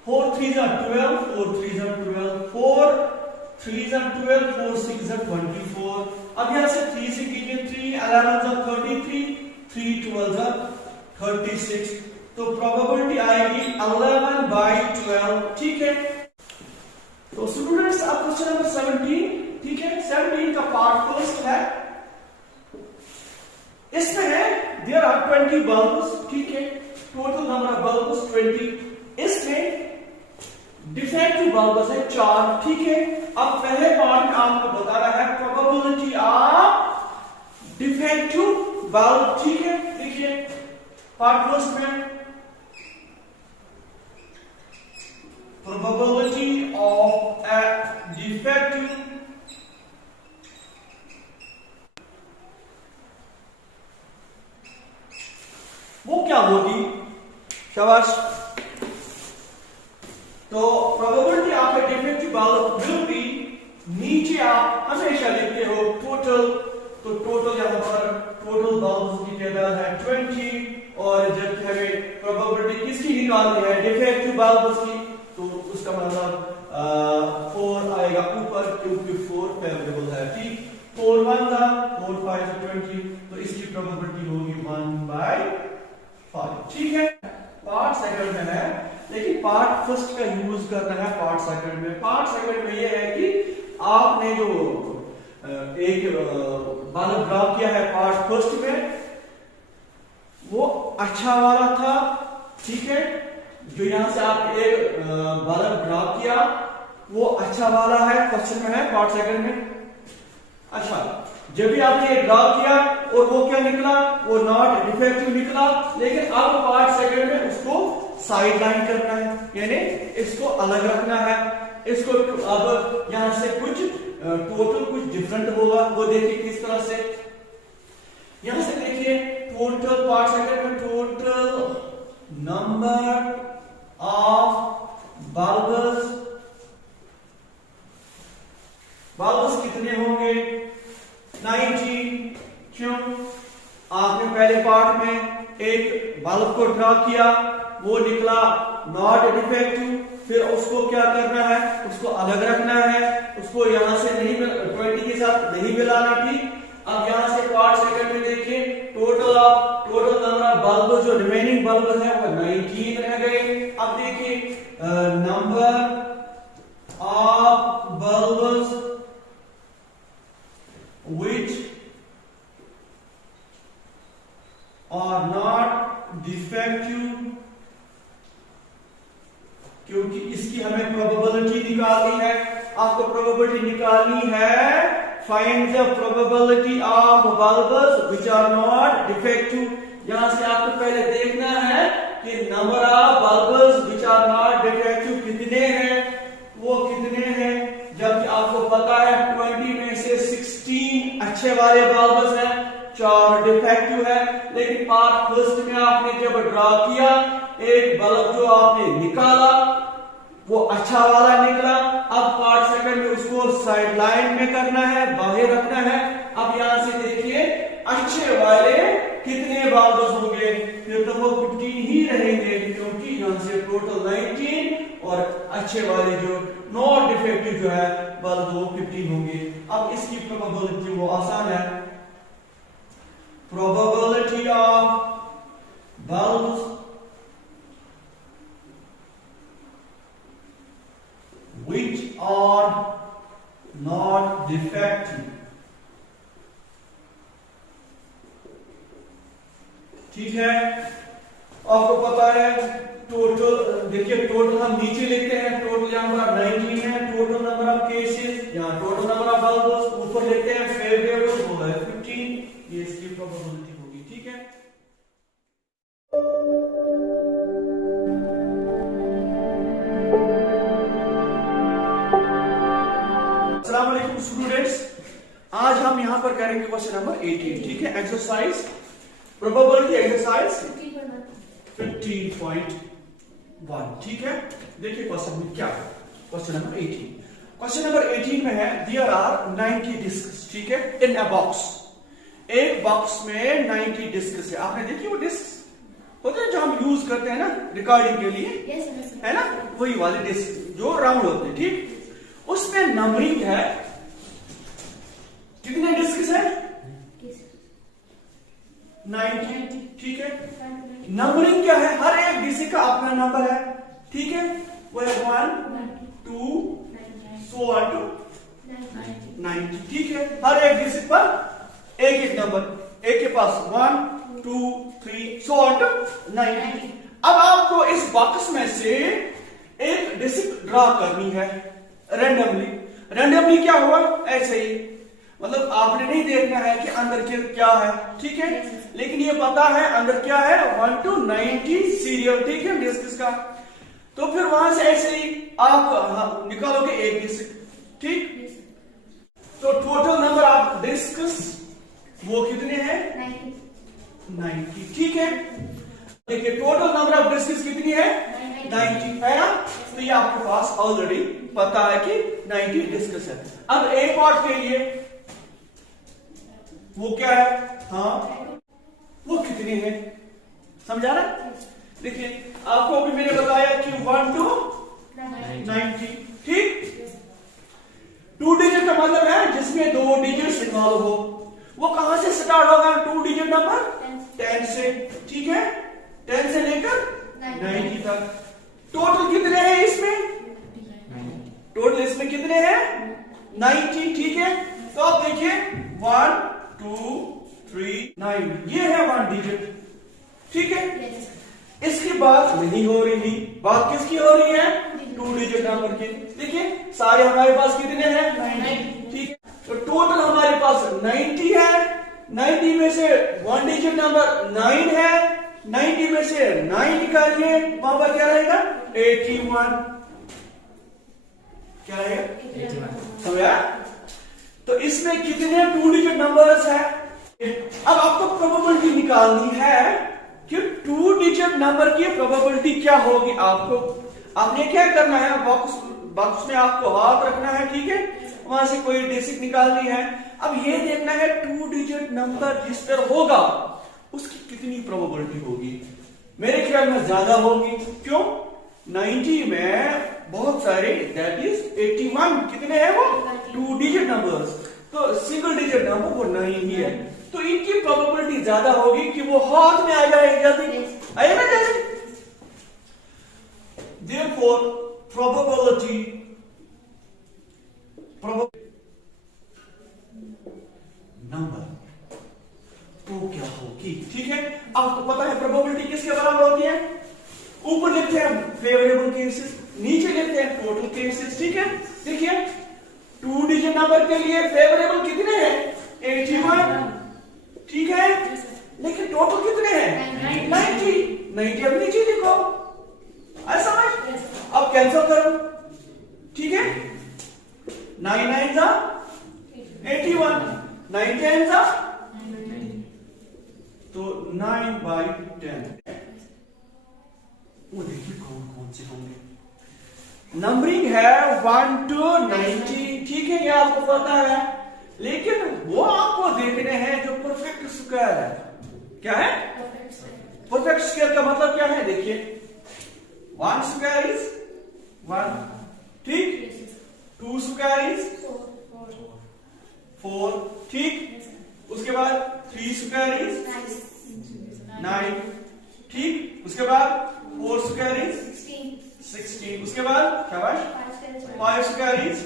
4 3 12, 4 3 12, 4 3 12, 4 6 24। अब यहां से 3 से कीजिए, 3 11 33, 3 12 36, तो प्रोबेबिलिटी आएगी 11/12, ठीक है। तो स्टूडेंट्स अब क्वेश्चन नंबर 17, ठीक है। 17 का पार्ट फर्स्ट है, इसमें है देयर आर 20 बल्ब्स, ठीक है। टोटल नंबर ऑफ बल्ब्स 20, इसमें डिफेक्टिव बल्ब्स है 4, ठीक है। अब पहले पार्ट में आपको बता रहा है प्रोबेबिलिटी ऑफ डिफेक्टिव वाल्व, ठीक है। देखिए पार्ट फर्स्ट में probability of a defective वो क्या होगी, शाबाश। तो probability of A defective valve will be, नीचे आप हमेशा लिखते हो टोटल, तो टोटल यहां पर टोटल वाल्व्स की तादाद है 20, और जब हमें प्रोबेबिलिटी किसकी निकालनी है, डिफेक्टिव वाल्व्स की, तो उसका मतलब 4 आएगा ऊपर, क्योंकि 4 फेवरेबल है, ठीक। 4 1 था, 4 5 20, तो इसकी प्रोबेबिलिटी होगी 1/5, ठीक है। पार्ट सेकंड में है, लेकिन पार्ट फर्स्ट का यूज करना है पार्ट सेकंड में। पार्ट सेकंड में यह है कि आपने जो एक वाल्व ड्रा किया है पार्ट फर्स्ट में, वो अच्छा वाला था, ठीक है। जो यहां से आप एक वाल्व ड्रा किया वो अच्छा वाला है, क्वेश्चन में है पार्ट सेकंड में। अच्छा, जब भी आपने ड्रा किया और वो क्या निकला, वो नॉट डिफेक्टिव निकला, लेकिन अब पार्ट सेकंड में उसको साइड लाइन करना है, यानी इसको अलग रखना है, इसको अब यहां से कुछ टोटल कुछ डिफरेंट होगा, वो देखिए किस तरह से। यहां से देखिए टोटल पार्ट सेकंड में टोटल नंबर ऑफ बाल्ब्स कितने होंगे, 19। क्यों, आपने पहले पार्ट में एक बल्ब को ड्रा किया, वो निकला नॉट डिफेक्टिव, फिर उसको क्या करना है, उसको अलग रखना है, उसको यहां से नहीं 20 के साथ नहीं मिलाना, ठीक। अब यहां से पार्ट सेकंड में देखिए टोटल नंबर ऑफ बल्ब, जो रिमेनिंग बल्ब है वो 19 रह गए। अब देखिए number of bulbs which are not defective, क्योंकि इसकी हमें प्रोबेबिलिटी निकालनी है। आपको प्रोबेबिलिटी निकालनी है, find the probability of bulbs which are not defective. यहां से आपको पहले देखना है कि number of bulbs which are not defective कितने हैं, वो कितने हैं। जबकि आपको पता है 20 में से 16 अच्छे वाले बल्ब्स हैं, 4 डिफेक्टिव है। लेकिन पार्ट फर्स्ट में आपने जब ड्रा किया, एक बल्ब जो आपने निकाला वो अच्छा वाला निकला। अब पार्ट सेकंड में उसको साइड लाइन में करना है, बाहर रखना है। अब यहां से देखिए अच्छे वाले कितने बल्ब्स होंगे, फिर तो वो 15 ही रहेंगे, क्योंकि यहां से टोटल 19 और अच्छे वाले जो नॉट डिफेक्टिव जो है बल्ब वो 15 होंगे। अब इसकी प्रोबेबिलिटी वो आसान है, probability of bulbs which are not defective, ठीक है। आपको पता है टोटल, देखिए टोटल हम नीचे लिखते हैं, टोटल यहां पर 19 है, टोटल नंबर ऑफ केसेस, यहां टोटल नंबर ऑफ बल्ब्स, ऊपर लिखते हैं फेवरेबल, वो है 15, ये इसकी प्रोबेबिलिटी होगी, ठीक है। अस्सलाम वालेकुम स्टूडेंट्स, आज हम यहां पर करेंगे क्वेश्चन नंबर 18, ठीक है। एक्सरसाइज प्रोबेबिलिटी एक्सरसाइज 15.1, ठीक है। देखिए क्वेश्चन में क्या है, क्वेश्चन नंबर 18। क्वेश्चन नंबर 18 में है देयर आर 90 डिस्क्स, ठीक है, इन अ बॉक्स। एक बॉक्स में 90 डिस्क्स है। आपने देखी वो डिस्क होते हैं जो हम यूज करते हैं ना रिकॉर्डिंग के लिए, है ना, वही वाले डिस्क जो राउंड होते हैं, ठीक। उसमें नंबरिंग है, कितने डिस्क्स है, 90, ठीक है। नंबरिंग क्या है, हर एक डिस्क का अपना नंबर है, ठीक है। वो है 1 2 so on to 90, ठीक है। हर एक डिस्क पर एक एक नंबर, एक के पास 1 2 3 so on to 90। अब आपको इस बॉक्स में से एक डिस्क ड्रा करनी है रैंडमली। रैंडमली क्या हुआ, ऐसे ही मतलब आपने नहीं देखना है कि अंदर क्या है, ठीक है, लेकिन ये पता है अंदर क्या है, 1 to 90 सीरियल, ठीक है, डिस्कस का। तो फिर वहां से ऐसे ही आप निकालोगे एक डिस्क, ठीक। तो टोटल नंबर ऑफ डिस्कस वो कितने हैं, 90, ठीक है। देखिए टोटल नंबर ऑफ डिस्कस कितनी है, 90 है ना। तो ये आपके पास ऑलरेडी पता है कि 90 डिस्कस है। अब एक पार्ट के लिए वो क्या है, हाँ वो कितने हैं, समझा ना। देखिए आपको अभी मैंने बताया कि 1 to 90, ठीक। 2 डिजिट का मतलब है जिसमें 2 डिजिट इन्वॉल्व हो। वो कहां से स्टार्ट होगा, 2 डिजिट नंबर 10 से, ठीक है, 10 से लेकर 90 तक। टोटल कितने हैं इसमें, टोटल इसमें कितने हैं, 90, ठीक है। तो आप देखिए 1 2 3 9, ये है 1 डिजिट, ठीक है। इसकी बात नहीं हो रही, बात किसकी हो रही है, 2 डिजिट नंबर की। देखिए सारे हमारे पास कितने हैं, 90, ठीक है। तो टोटल हमारे पास 90 है। 90 में से 1 डिजिट नंबर 9 है, 90 में से 9 निकालिए, वहां पर क्या रहेगा, 81, क्या रहेगा, 81, समझा। तो इसमें कितने 2 डिजिट नंबर्स है। अब आपको प्रोबेबिलिटी निकालनी है कि 2 डिजिट नंबर की प्रोबेबिलिटी क्या होगी। आपने क्या करना है, बॉक्स में आपको हाथ रखना है, ठीक है, वहां से कोई डिजिट निकालनी है। अब ये देखना है 2 डिजिट नंबर जिस पर होगा उसकी कितनी प्रोबेबिलिटी होगी। मेरे ख्याल में ज्यादा होगी, क्यों, 90 में बहुत सारे, दैट इज 81, कितने हैं वो, 2 डिजिट नंबर्स। तो सिंगल डिजिट नंबर वो 9 ही है। तो इनकी प्रोबेबिलिटी ज्यादा होगी कि वो हाथ में आ जाएगी, जल्दी आइए ना जल्दी। Therefore probability नंबर तो क्या होगी, ठीक है। आपको पता है प्रोबेबिलिटी किसके बराबर होती है, ऊपर लिखते हैं फेवरेबल केसेस, नीचे लिखते हैं टोटल केसेस, ठीक है। देखिए 2 डिजिट नंबर के लिए फेवरेबल कितने हैं, 81, ठीक है, लेकिन टोटल कितने हैं, 90 अब नीचे लिखो, ऐसा समझ। अब कैंसिल करो, ठीक है, 9 9 जा 81, 9 10 जा, तो 9/10। वो देखिए कौन कौन से होंगे। नंबरिंग है 1 to 90, ठीक है, ये आपको पता है, लेकिन वो आपको देखने हैं जो परफेक्ट स्क्वायर है। क्या है, परफेक्ट स्क्वायर का मतलब क्या है, देखिए 1 स्क्वायर इज 1, ठीक, 2 स्क्वायर इज 4, ठीक, उसके बाद 3 स्क्वायर इज 9, ठीक, उसके बाद 4 स्क्वायर इज 16, उसके बाद शाबाश 5 square is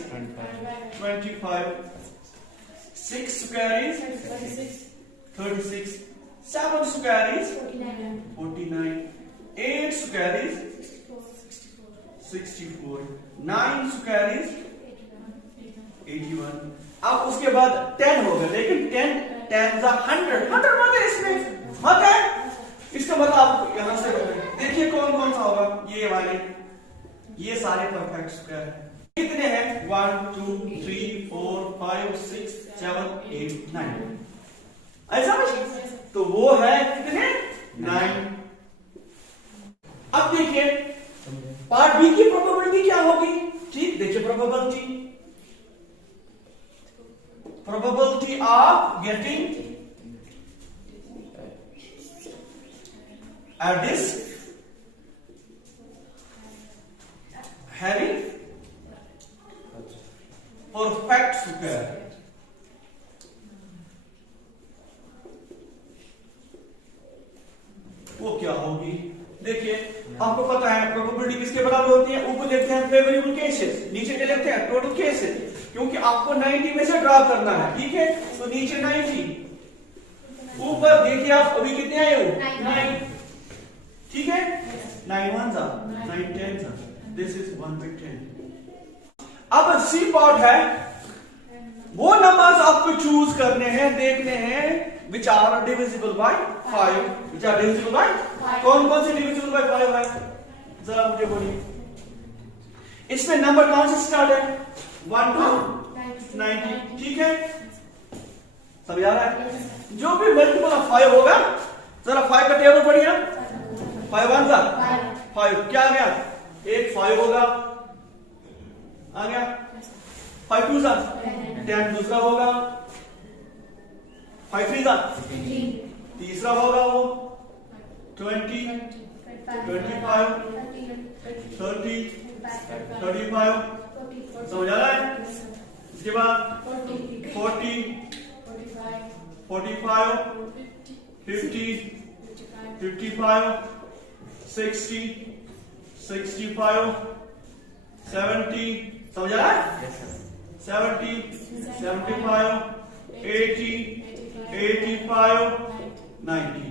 25, 6 square is 36, 7 square is 49, 8 square is 64, 9 square is 81। अब उसके बाद 10 होगा, लेकिन 10 जा 100 मत है इसमें, मत है, इसका मतलब आप यहां से देखिए कौन कौन सा होगा, ये वाले, ये सारे परफेक्ट स्क्वायर कितने हैं, 1 2 3 4 5 6 7 8 9, ऐसा समझ। तो वो है कितने, 9। अब देखिए पार्ट बी की प्रोबेबिलिटी क्या होगी, ठीक, देखिए probability of getting a disk having perfect square, वो क्या होगी। देखिए आपको पता है प्रोबेबिलिटी किसके बराबर होती है, ऊपर लिखते हैं फेवरेबल केसेस, नीचे क्या लिखते हैं, टोटल केसेस, क्योंकि आपको 90 में से ड्रा करना है, ठीक है। तो नीचे 90, ऊपर देखिए आप अभी कितने आए हो, 9, ठीक है, 9 1 जा 9 10 जा, दिस इज 1/10। अब सी पार्ट है वो नंबर्स आपको चूज करने हैं, देखने हैं which are divisible by 5, which are divisible by, कौन कौन से डिविजिबल बाय 5 है, जरा मुझे बोलिए। इसमें नंबर कौन से स्टार्ट है, 1 to 90, ठीक है, समझ आ रहा है। जो भी मल्टीपल ऑफ 5 होगा, जरा 5 का टेबल पढ़िए। 5 1 जा 5, क्या आ गया, एक 5 होगा, आ गया 5 2 जा 10, दूसरा होगा 5 3 जा, तीसरा होगा वो 20 25 30 35, समझ आ रहा है। इसके बाद 40 45 50 55 60 65 70, समझ आ रहा है, 70 75 80 85 90।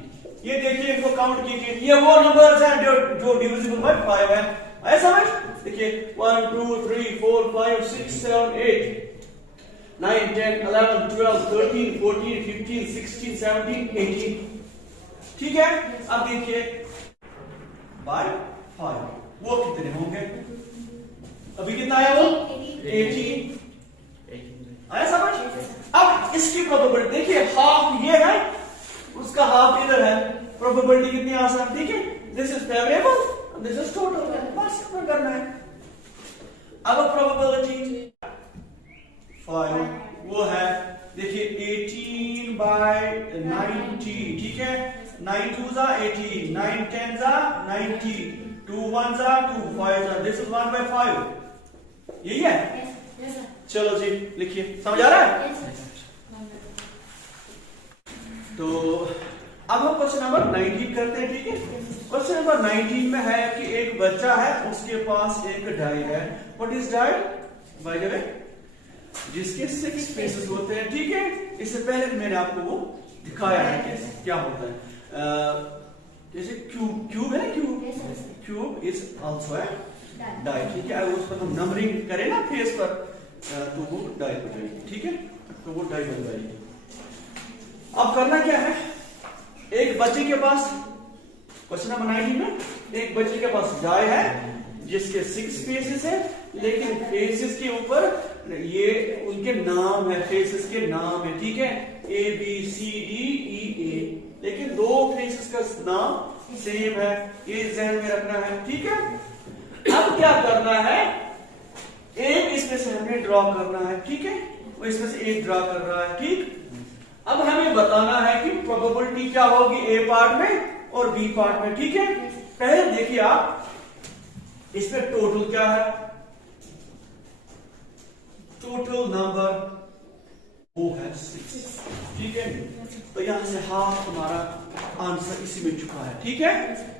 ये देखिए, इनको काउंट कीजिए, ये वो नंबर्स हैं जो डिविजिबल बाय 5 है, आया समझ। देखिए 1 2 3 4 5 6 7 8 9 10 11 12 13 14 15 16 17 18, ठीक है। अब देखिए बाय 5 वो कितने होंगे, अभी कितना आया वो 18, आया समझ। अब इसकी प्रोबेबिलिटी देखिए, हाफ ये है, उसका हाफ इधर है, प्रोबेबिलिटी कितनी आसान, ठीक है, this is favourable, this is total, बस इतना करना है। अब प्रोबेबिलिटी 5 वो है, देखिए 18 बाय 90, ठीक है, 9 2 जा 18, 9 10 जा 90, 2 1 जा 2, 5 जा, दिस इज 1 बाय 5, यही है। चलो जी लिखिए, समझ आ रहा है। तो अब हम क्वेश्चन नंबर 19 करते हैं, ठीक है। क्वेश्चन नंबर 19 में है कि एक बच्चा है, उसके पास एक डाई है, what is die, by the way, जिसके 6 फेसेस होते हैं, ठीक है। इससे पहले मैंने आपको वो दिखाया है कैसे क्या होता है, जैसे क्यूब है ना, क्यूब इज आल्सो है डाई, ठीक है। अगर उस पर हम नंबरिंग करें ना फेस पर, तो वो डाई हो जाएगी, ठीक है, तो वो डाई बन जाएगी। अब करना क्या है, एक बच्चे के पास, क्वेश्चन नंबर 19 में एक बच्चे के पास डाई है जिसके 6 फेसेस है, लेकिन फेसेस के ऊपर ये उनके नाम है, फेसेस के नाम है, ठीक है, A B C D E A, लेकिन 2 फेसेस का नाम सेम है, ये ध्यान में रखना है, ठीक है। अब क्या करना है, एक इसमें से हमें ड्रॉ करना है, ठीक है, वो इसमें से एक ड्रॉ कर रहा है, ठीक। अब हमें बताना है कि प्रोबेबिलिटी क्या होगी ए पार्ट में और बी पार्ट में, ठीक है। पहले देखिए आप, इसमें टोटल क्या है, टोटल नंबर वो है 6, ठीक है। तो यहां से हाफ हमारा आंसर इसी में चुका है, ठीक है,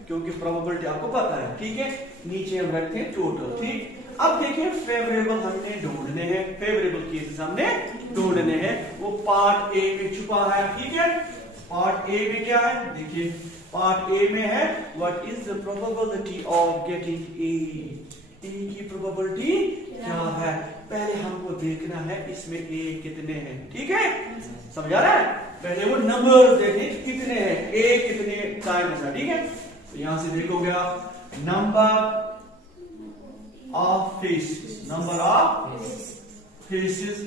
क्योंकि प्रोबेबिलिटी आपको पता है, ठीक है। नीचे हम रखते हैं टोटल, ठीक। अब देखिए फेवरेबल हमने ढूंढने हैं, फेवरेबल केसेस हमने ढूंढने हैं, वो पार्ट ए में छुपा है, ठीक है। पार्ट ए में क्या है, देखिए पार्ट ए में है what is the probability of getting A, A की प्रोबेबिलिटी क्या है, पहले हमको देखना है इसमें ए कितने हैं, ठीक है, समझ आ रहा है। पहले वो नंबर देखे कितने हैं, ए कितने टाइम्स है, ठीक है। तो यहां से देखोगे आप, number of faces, number of faces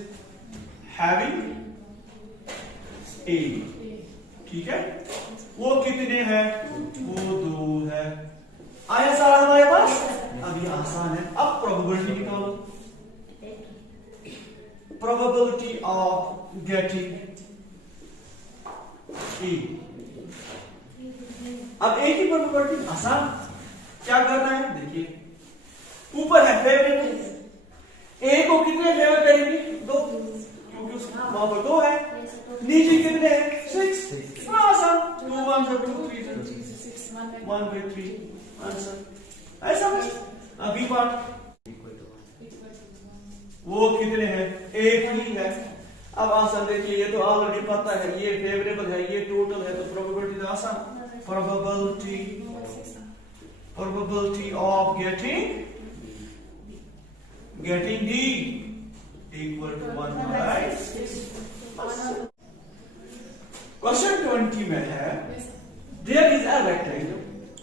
having A, ठीक है, वो कितने हैं, वो 2 है, आया सारा हमारे पास। अब ये आसान है, अब प्रोबेबिलिटी निकालो, प्रोबेबिलिटी ऑफ गेटिंग E। अब ए की प्रोबेबिलिटी आसान, क्या करना है, देखिए ऊपर है फेवरेबल, ए को कितने फेवर करेंगे, 2, क्योंकि वहां पर 2 है, नीचे कितने हैं, 6, आसान, 2 1 2 3 1 by 3 आंसर, ऐसा बस। अभी पार्ट वो कितने हैं, एक ही है। अब आसान देखिए, ये तो ऑलरेडी पता है, ये फेवरेबल है, ये टोटल है, तो प्रोबेबिलिटी तो आसान, probability of getting D equal to 1/6। Question 20 में है देयर इज अ रेक्टेंगल,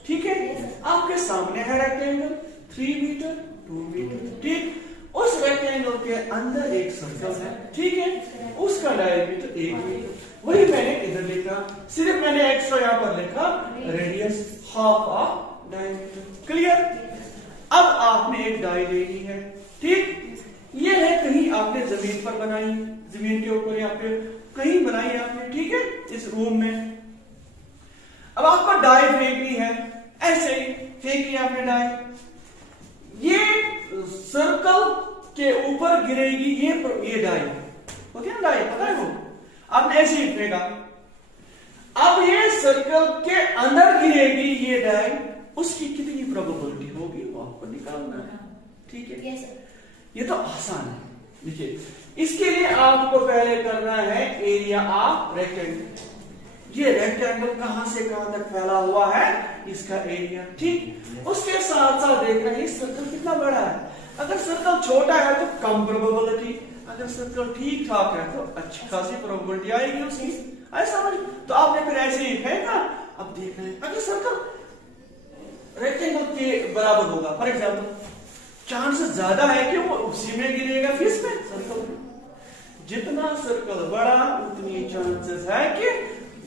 ठीक है, आपके सामने है रेक्टेंगल 3 मीटर 2 मीटर, ठीक। उस रेक्टेंगल के अंदर एक सर्कल है, ठीक है, उसका डायमीटर 1 मीटर। वही मैंने इधर लिखा, सिर्फ मैंने एक्स्ट्रा यहां पर लिखा radius half of diameter. Clear? अब आपने एक डाई लेनी है, ठीक। ये है कहीं आपने जमीन पर बनाई, जमीन के ऊपर या फिर कहीं बनाई आपने, ठीक है, इस रूम में। अब आपको डाई फेंकनी है, ऐसे ही फेंकी आपने डाई, ये सर्कल के ऊपर गिरेगी, ये डाई होती है ना, डाई पता है वो, आपने ऐसे ही फेंका। अब ये सर्कल के अंदर गिरेगी ये डाई, उसकी कितनी प्रोबेबिलिटी होगी वो आपको निकालना है, ठीक है। Yes, sir. ये तो आसान है, देखिए इसके लिए आपको पहले करना है एरिया ऑफ रेक्टेंगल। ये रेक्टेंगल कहां से कहां तक फैला हुआ है, इसका एरिया, ठीक। उसके साथ साथ देखना है सर्कल कितना बड़ा है। अगर सर्कल छोटा है तो कम प्रोबेबिलिटी, अगर सर्कल ठीक ठाक है तो अच्छी खासी प्रोबेबिलिटी आएगी उसकी, ऐसा समझ। तो आपने फिर ऐसे ही फेंका। अब देखना है अगर सर्कल रेक्टेंगल के बराबर होगा, फॉर एग्जाम्पल चांसेस ज्यादा है कि वो उसी में गिरेगा, फिर इसमें सर्कल जितना सर्कल बड़ा उतनी चांसेस है कि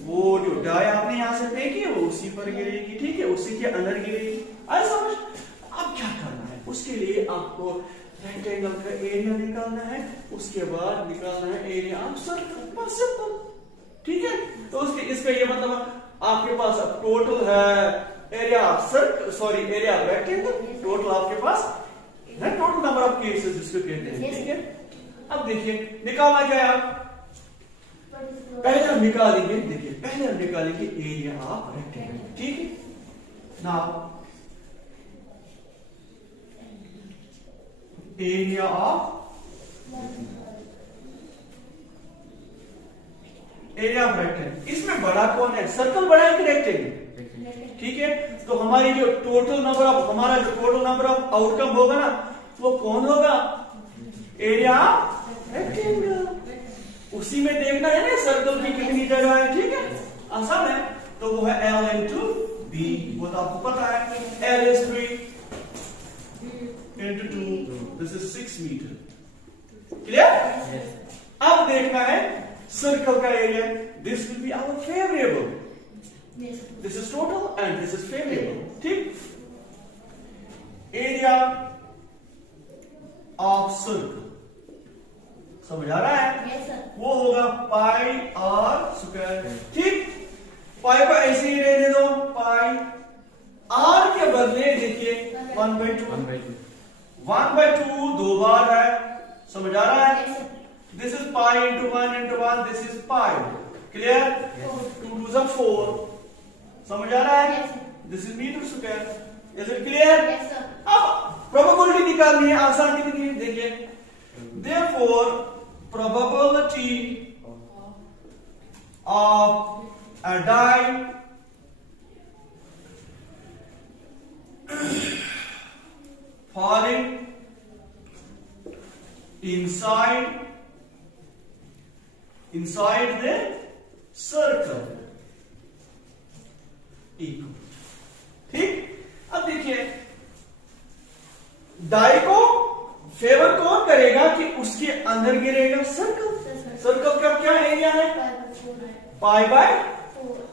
वो जो डाई आपने यहां से फेंकी है वो उसी पर गिरेगी, ठीक है, उसी के अंदर गिरेगी, ऐसा समझ। अब क्या करना है, उसके लिए आपको रेक्टेंगल का एरिया निकालना है, उसके बाद निकालना है एरिया ऑफ सर्कल, बस सिंपल, ठीक है। तो उसके इसका ये मतलब आपके पास अब टोटल है area of circle, sorry area of rectangle, total आपके पास है, टोटल नंबर ऑफ केसेस जिसको कहते हैं, ठीक है। अब देखिए निकालना क्या है, आप पहले हम निकालेंगे, देखिए पहले हम निकालेंगे एरिया ऑफ रेक्टेंगल, ठीक है। नाउ एरिया ऑफ रेक्टेंगल, इसमें बड़ा कौन है, सर्कल बड़ा है कि रेक्टेंगल, ठीक है। तो हमारी जो टोटल नंबर ऑफ, हमारा जो टोटल नंबर ऑफ आउटकम होगा ना, वो कौन होगा, एरिया ऑफ रेक्टेंगल। उसी में देखना है ना सर्कल की कितनी जगह है, ठीक है, आसान है। तो वो है L into B, वो तो आपको पता है, L is 3 into 2, this is 6 metre, clear. अब देखना है सर्कल का area, this will be our variable, this is total and this is variable, ठीक। एरिया ऑफ सर्कल समझ आ रहा है, Yes, sir. वो होगा पाई आर स्क्वायर, ठीक। पाई को ऐसे ही रहने दो, पाई आर के बदले देखिए 1/2, 1/2 दो बार है, समझ आ रहा है। Yes, sir. This is pi into 1, this is pi, clear. 2 2 are 4, समझ आ रहा है। Yes, sir. This is metre square, is it clear. Yes, sir. अब प्रोबेबिलिटी निकालनी है, आसान कितनी है, देखिए therefore probability of a die falling inside the circle equal, ठीक। अब देखिए डाई को फेवर कौन करेगा कि उसके अंदर गिरेगा, सर्कल। सर्कल का क्या एरिया है, पाई बाय,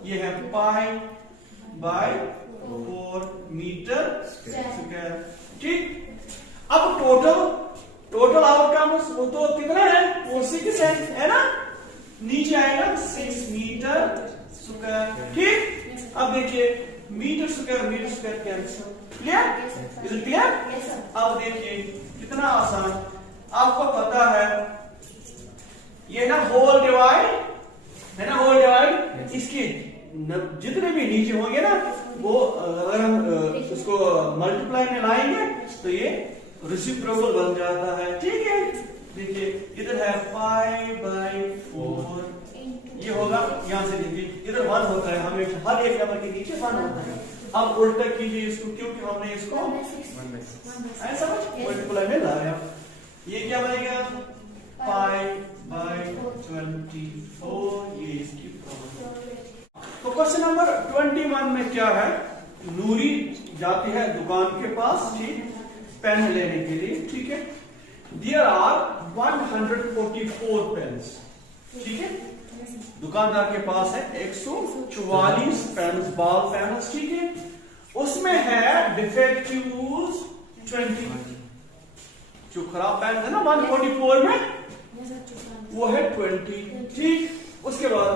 ये है पाई बाय 4 मीटर स्क्वायर, ठीक। अब टोटल आउटकम वो तो कितना है, 46 है ना, नीचे आएगा 6 मीटर स्क्वायर, ठीक। अब देखिए metre square cancel, clear, is it clear. Yes, sir. अब देखिए कितना आसान, आपको पता है ये ना होल डिवाइड है ना, होल डिवाइड, इसके जितने भी नीचे होंगे ना वो अगर हम इसको मल्टीप्लाई में लाएंगे तो ये रेसिप्रोकल बन जाता है, ठीक है। देखिए इधर है पाई बाय 4, ये होगा, यहां से देखिए इधर 1 होता है, हमेशा हर एक नंबर के नीचे 1 होता है। अब उल्टा कीजिए इसको, क्योंकि हमने इसको ऐसा मल्टीप्लाई में लाया, ये क्या बनेगा 5/24 ये इसकी प्रोबेबिलिटी। तो क्वेश्चन नंबर 21 में क्या है, नूरी जाती है दुकान के पास, ठीक, पेन लेने के लिए, ठीक है। देयर आर 144 पेन्स, ठीक है। दुकानदार के पास है 144 पेन्स, बॉल पेन्स, ठीक है। उसमें है डिफेक्टिव्स 20, जो खराब पेन है ना 144 में, वो है 20, ठीक। उसके बाद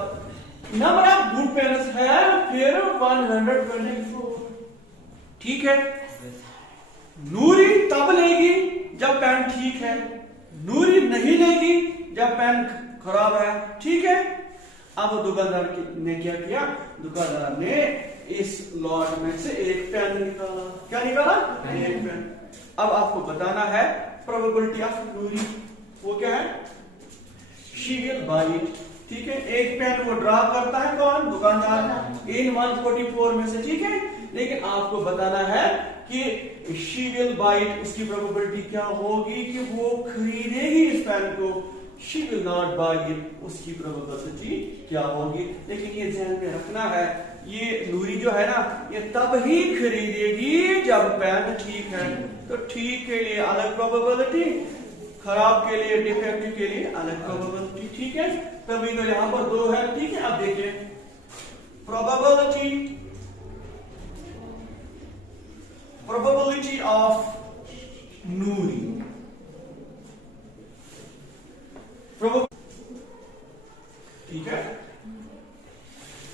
नंबर ऑफ गुड पेन्स है फिर 124, ठीक है। नूरी तब लेगी जब पेन ठीक है, नूरी नहीं लेगी जब पेन खराब है, ठीक है। अब दुकानदार ने क्या किया, दुकानदार ने इस लॉट में से एक पेन निकाला। क्या निकाला? एक पेन। अब आपको बताना है प्रोबेबिलिटी ऑफ नूरी, वो क्या है, शी विल बाय इट, ठीक है। एक पेन वो ड्रा करता है कौन, दुकानदार, इन 144 में से, ठीक है। लेकिन आपको बताना है कि शी विल बाय इट, उसकी प्रोबेबिलिटी क्या होगी कि वो खरीदेगी इस पेन को। She will not buy it, उसकी प्रोबेबिलिटी क्या होगी। लेकिन ये ध्यान में रखना है, ये नूरी जो है ना, ये तब ही खरीदेगी जब पेन ठीक है। तो ठीक के लिए अलग प्रोबेबिलिटी, खराब के लिए, डिफेक्टिव के लिए अलग प्रोबेबिलिटी, ठीक है। तभी तो यहां पर 2 है, ठीक है। अब देखिए प्रोबेबिलिटी ऑफ नूरी, ठीक है।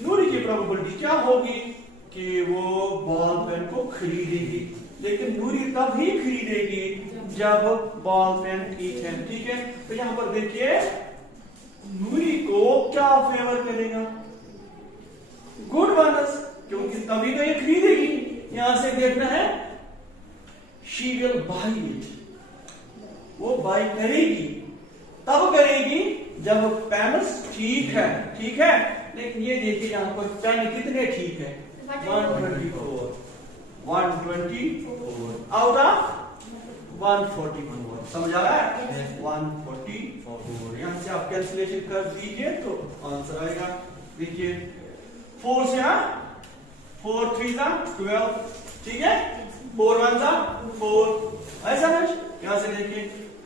नूरी की प्रोबेबिलिटी क्या होगी कि वो बॉल पेन को खरीदेगी, लेकिन नूरी तब ही खरीदेगी जब बॉल पेन ठीक है, ठीक है। तो यहां पर देखिए नूरी को क्या फेवर करेगा, गुड वंस, क्योंकि तभी तो ये खरीदेगी। यहां से देखना है शी विल बाय इट, वो बाय करेगी, तब करेगी जब पेन ठीक है, ठीक है। लेकिन ये देखिए यहां पर पेन कितने ठीक है, 124 आउट ऑफ 144, समझ आ रहा है? 144। यहां से आप कैलकुलेशन कर दीजिए तो आंसर आएगा। देखिए 4 से 4 3 12, ठीक है। 4 1 4, ऐसा है। यहां से देखिए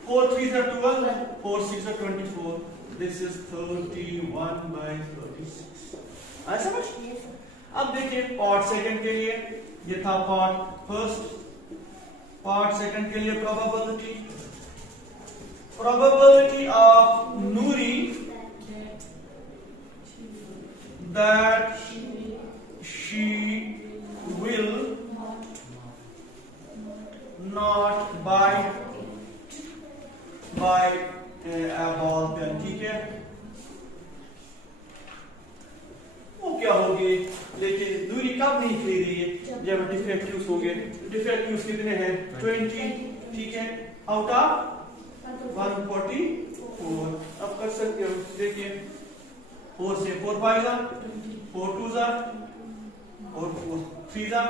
4 3 12, 4 6 24, दिस इज 31/36, ऐसा समझ। अब देखिए पार्ट सेकंड के लिए, ये था पार्ट फर्स्ट, पार्ट सेकंड के लिए probability of Noori that she will not buy a ball pen, ठीक है। वो क्या होगी, लेकिन नूरी कब नहीं खरीदेगी, जब डिफेक्टिव्स होंगे। डिफेक्टिव्स कितने हैं, 20, ठीक है, आउट ऑफ 144। अब कर सकते हो, देखिए 4 से 4 5 4 2 और 3 12,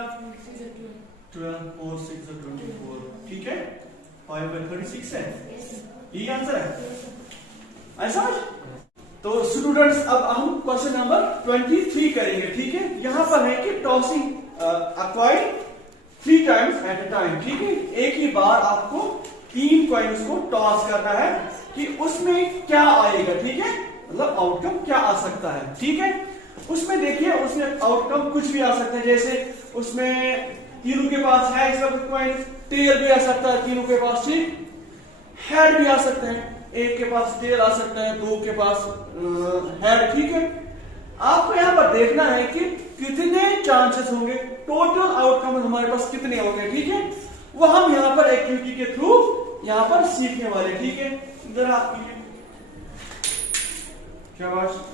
4 6 24, ठीक है। 5/36 है, यही आंसर है, ऐसा। तो स्टूडेंट्स अब हम क्वेश्चन नंबर 23 करेंगे, ठीक है। यहां पर है कि tossing acquired 3 times at a time, ठीक है। एक ही बार आपको 3 कॉइन्स को टॉस करना है कि उसमें क्या आएगा, ठीक है, मतलब आउटकम क्या आ सकता है, ठीक है। उसमें देखिए, उसमें आउटकम कुछ भी आ सकता है, जैसे उसमें तीनों के पास है इस वक्त कॉइन्स, टेल भी आ सकता है तीनों के पास, ठीक, हेड भी आ सकता है, एक के पास टेल आ सकता है, 2 के पास हेड, ठीक है। आपको यहां पर देखना है कि कितने चांसेस होंगे, टोटल आउटकम हमारे पास कितने होंगे, ठीक है। वो हम यहां पर एक्टिविटी के थ्रू यहां पर सीखने वाले, ठीक है। जरा आप क्या बात,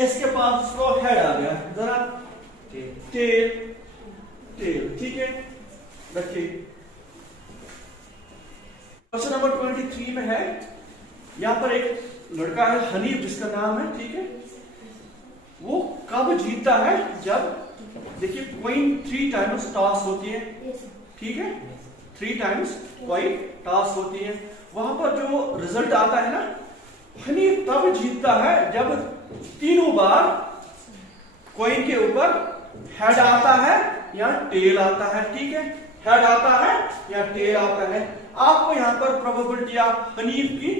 इसके पास उसको हेड आ गया, जरा टेल, ठीक है, रखिए। क्वेश्चन नंबर 23 में है, यहां पर एक लड़का है हनीफ जिसका नाम है, ठीक है। वो कब जीतता है, जब देखिए कॉइन 3 टाइम्स टॉस होती है, ठीक है, 3 टाइम्स कॉइन टॉस होती है। वहां पर जो रिजल्ट आता है ना, हनीफ तब जीतता है जब तीनों बार कॉइन के ऊपर हेड आता है या टेल आता है। ठीक है, हेड आता है या टेल आता है। आपको यहाँ पर प्रोबेबिलिटी ऑफ हनीफ की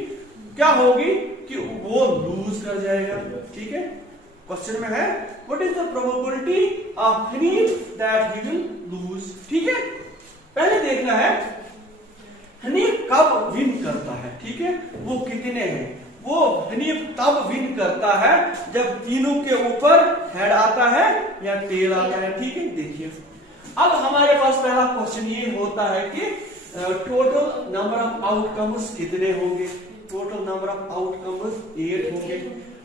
क्या होगी कि वो लूज कर जाएगा। ठीक है, क्वेश्चन में है what is the probability of Hanif that he will lose. ठीक है, पहले देखना है हनीफ कब विन करता है। ठीक है, वो कितने हैं। वो हनीफ तब विन करता है जब तीनों के ऊपर हेड आता है या टेल आता है। ठीक है, देखिए अब हमारे पास पहला क्वेश्चन ये होता है कि टोटल नंबर ऑफ आउटकम्स कितने होंगे। टोटल नंबर ऑफ आउटकम्स 8 होंगे।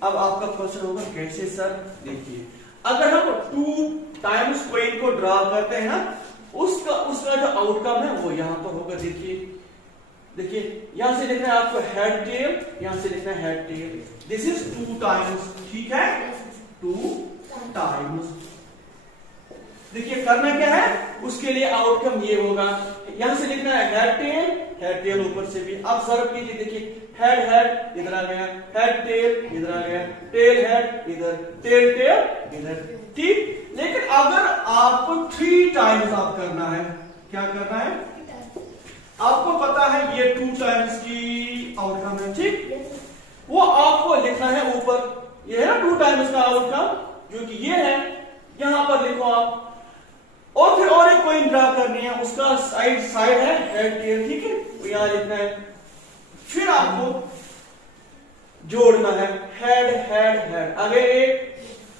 अब आपका क्वेश्चन होगा कैसे सर। देखिए अगर हम 2 टाइम्स कॉइन को ड्रा करते हैं ना, उसका जो आउटकम है वो यहां पर होगा। देखिए यहां से लिखना है आपको हेड टेल, यहां से लिखना है head tail. This is 2 times. ठीक है, 2 टाइम्स। देखिए करना क्या है, उसके लिए आउटकम ये होगा। यहां से लिखना है हेड टेल ऊपर से भी। अब सर्व कीजिए, देखिए हेड इधर आ गया, हेड टेल इधर आ गया, टेल हेड इधर, टेल टेल इधर। ठीक, लेकिन अगर आपको 3 टाइम्स आप करना है, क्या करना है, आपको पता है ये 2 टाइम्स की आउटकम है। ठीक, वो आपको लिखना है ऊपर। ये है ना 2 टाइम्स का आउटकम जो कि ये है, यहां पर लिखो आप। और फिर और एक कॉइन ड्रा करनी है, उसका साइड है हेड टेल। ठीक है, तो यहां लिखना है। फिर आपको जोड़ना है हेड आगे एक,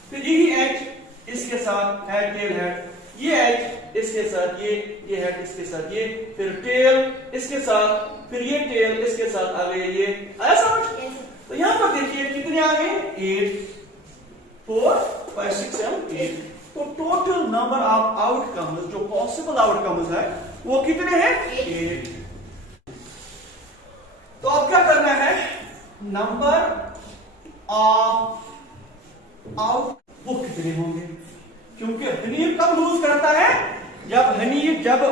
फिर यही एच इसके साथ हेड टेल हेड, ये एच इसके साथ ये हेड इसके साथ ये, फिर टेल इसके साथ, फिर ये टेल इसके साथ आ गए ये। आया समझ। तो यहां पर देखिए कितने आ गए 8, 4, 5, 6, 7, 8। तो टोटल नंबर ऑफ आउटकम्स जो पॉसिबल आउटकम्स है वो कितने हैं 8। तो अब क्या करना है, नंबर ऑफ आउट वो कितने होंगे, क्योंकि हनीफ कब लूज करता है, जब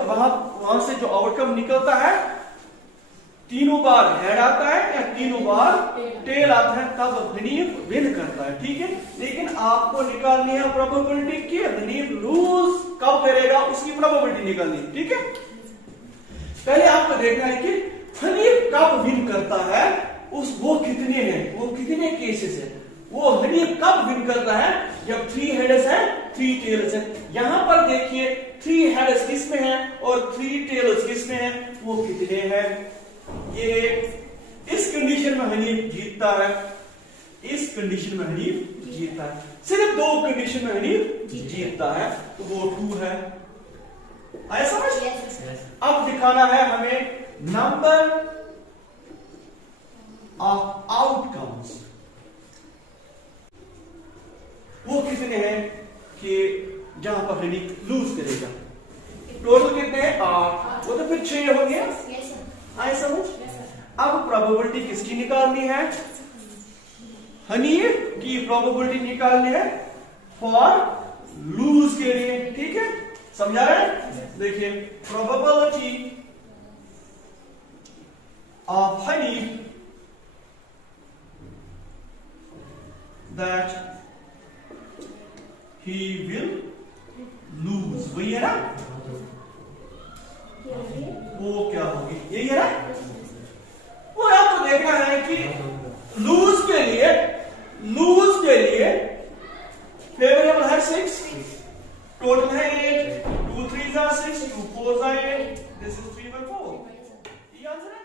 वहां से जो आउटकम निकलता है तीनों बार हेड आता है या तीनों बार टेल आता है, तब हनीफ विन करता है। ठीक है, लेकिन आपको निकालनी है प्रोबेबिलिटी की हनीफ लूज कब करेगा, उसकी प्रोबेबिलिटी निकालनी। ठीक है, पहले आपको देखना है कि हनीफ कब विन करता है, वो कितने हैं, वो कितने केसेस है। वो हनीफ कब विन करता है जब 3 हेड्स है 3 टेल्स है। यहां पर देखिए 3 हेड्स किसमें है और 3 टेल्स किसमें है, वो कितने हैं। ये इस कंडीशन में हनीफ जीतता है, इस कंडीशन में हनीफ जीतता है। सिर्फ 2 कंडीशन में हनीफ जीतता है, तो वो 2 है। आया समझ। अब दिखाना है हमें नंबर ऑफ आउटकम्स वो कितने हैं कि जहां पर हनीफ लूज करेगा। टोटल कितने हैं 8, वो तो फिर 6 हो गया। आए समझ। अब प्रोबेबिलिटी किसकी निकालनी है, हनीफ की प्रोबेबिलिटी निकालनी है फॉर लूज के लिए। ठीक है, समझा रहे हैं। देखिए probability of Hanif that he will lose, वही है ना, वो क्या होगी, यही है ना। वो आपको देखना है कि लूज के लिए फेवरेबल है 6, टोटल है 8, 2 3 are 6, 2 4 are 8, this is 3/4। ये आंसर है।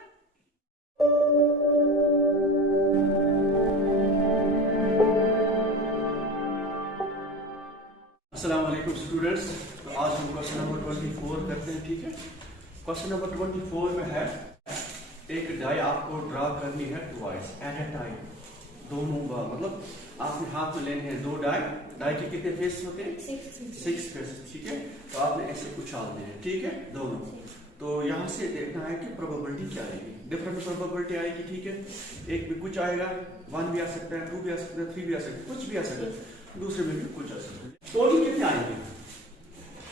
अस्सलाम वालेकुम स्टूडेंट्स। तो आज हम क्वेश्चन नंबर 24 करते हैं। ठीक है, क्वेश्चन नंबर 24 में है एक डाई आपको ड्रा करनी है ट्वाइस एट ए टाइम, दोनों बार, मतलब आपने हाथ में लेने हैं 2 डाई के कितने फेस होते हैं 6 फेस। ठीक है, तो आपने ऐसे उछालने हैं। ठीक है, दोनों। तो यहां से देखना है कि प्रोबेबिलिटी क्या आएगी, डिफरेंट प्रोबेबिलिटी आएगी। ठीक है, एक में कुछ आएगा, 1 भी आ सकता है, 2 भी आ सकता है, 3 भी आ सकता है, कुछ भी आ सकता है, दूसरे में भी कुछ आ सकता है। टोटल कितने आएंगे,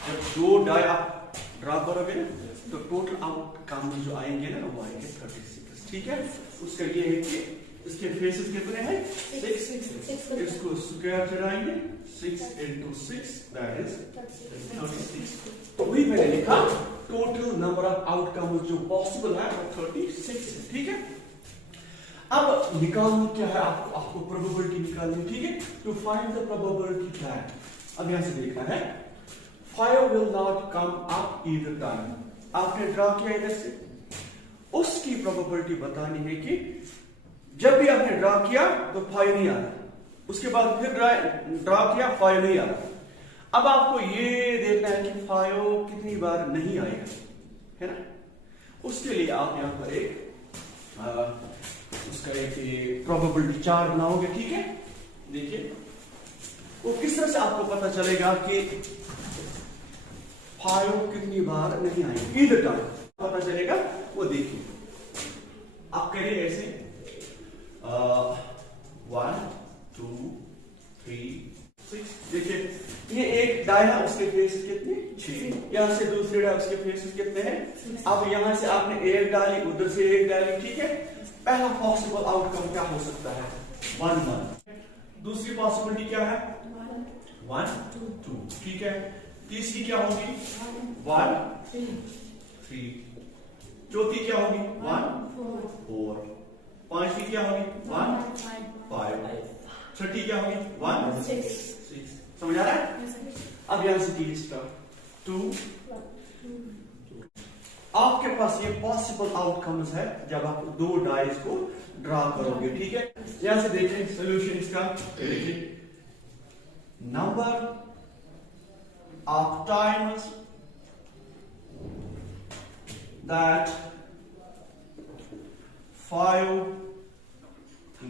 जब 2 डाई आप ड्रा करोगे ना, तो टोटल आउटकम जो आएंगे ना वो आएंगे 36। ठीक है, उसका ये है कि इसके फेसेस कितने हैं 6, इसको स्क्वायर चढ़ाएंगे 6 into 6 दैट इज 36। तो वही मैंने लिखा टोटल नंबर ऑफ आउटकम जो पॉसिबल है वो 36 है, ठीक है। अब निकालना क्या है, आपको प्रोबेबिलिटी निकालनी, ठीक है। To find the probability that, अब यहां से देखना है 5 will not come up either time। आपने ड्रा किया इधर से, उसकी प्रोबेबिलिटी बतानी है कि जब भी आपने ड्रा किया तो 5 नहीं आ रहा, उसके बाद फिर ड्रा किया 5 नहीं आ रहा। अब आपको ये देखना है कि 5 कितनी बार नहीं आएगा, है ना। उसके लिए आप यहां पर एक उसका एक प्रोबेबिलिटी चार्ट बनाओगे, ठीक है। देखिए वो किस तरह से आपको पता चलेगा कि 5 कितनी बार नहीं आएंगे, इधर टाइम पता चलेगा, वो देखिए। आप करिए ऐसे 1 2 3 6, देखिए ये एक डाई है, उसके फेस कितने 6, यहां से दूसरे डाई उसके फेस कितने हैं। अब यहां से आपने एक डाली, उधर से एक डाली, ठीक है। पहला पॉसिबल आउटकम क्या हो सकता है 1 1। दूसरी पॉसिबिलिटी क्या है 1 2, ठीक है। तीसरी क्या होगी 1 3, चौथी क्या होगी 1 4, पांचवी क्या होगी 1 5, छठी क्या होगी 1 6। समझ आ रहा है। अब यहां से डी स्टार 2, आपके पास ये पॉसिबल आउटकम्स है जब आप दो डाइस को ड्रा करोगे, ठीक है। यहां से देखें सोल्यूशन इसका, देखिए number of times that 5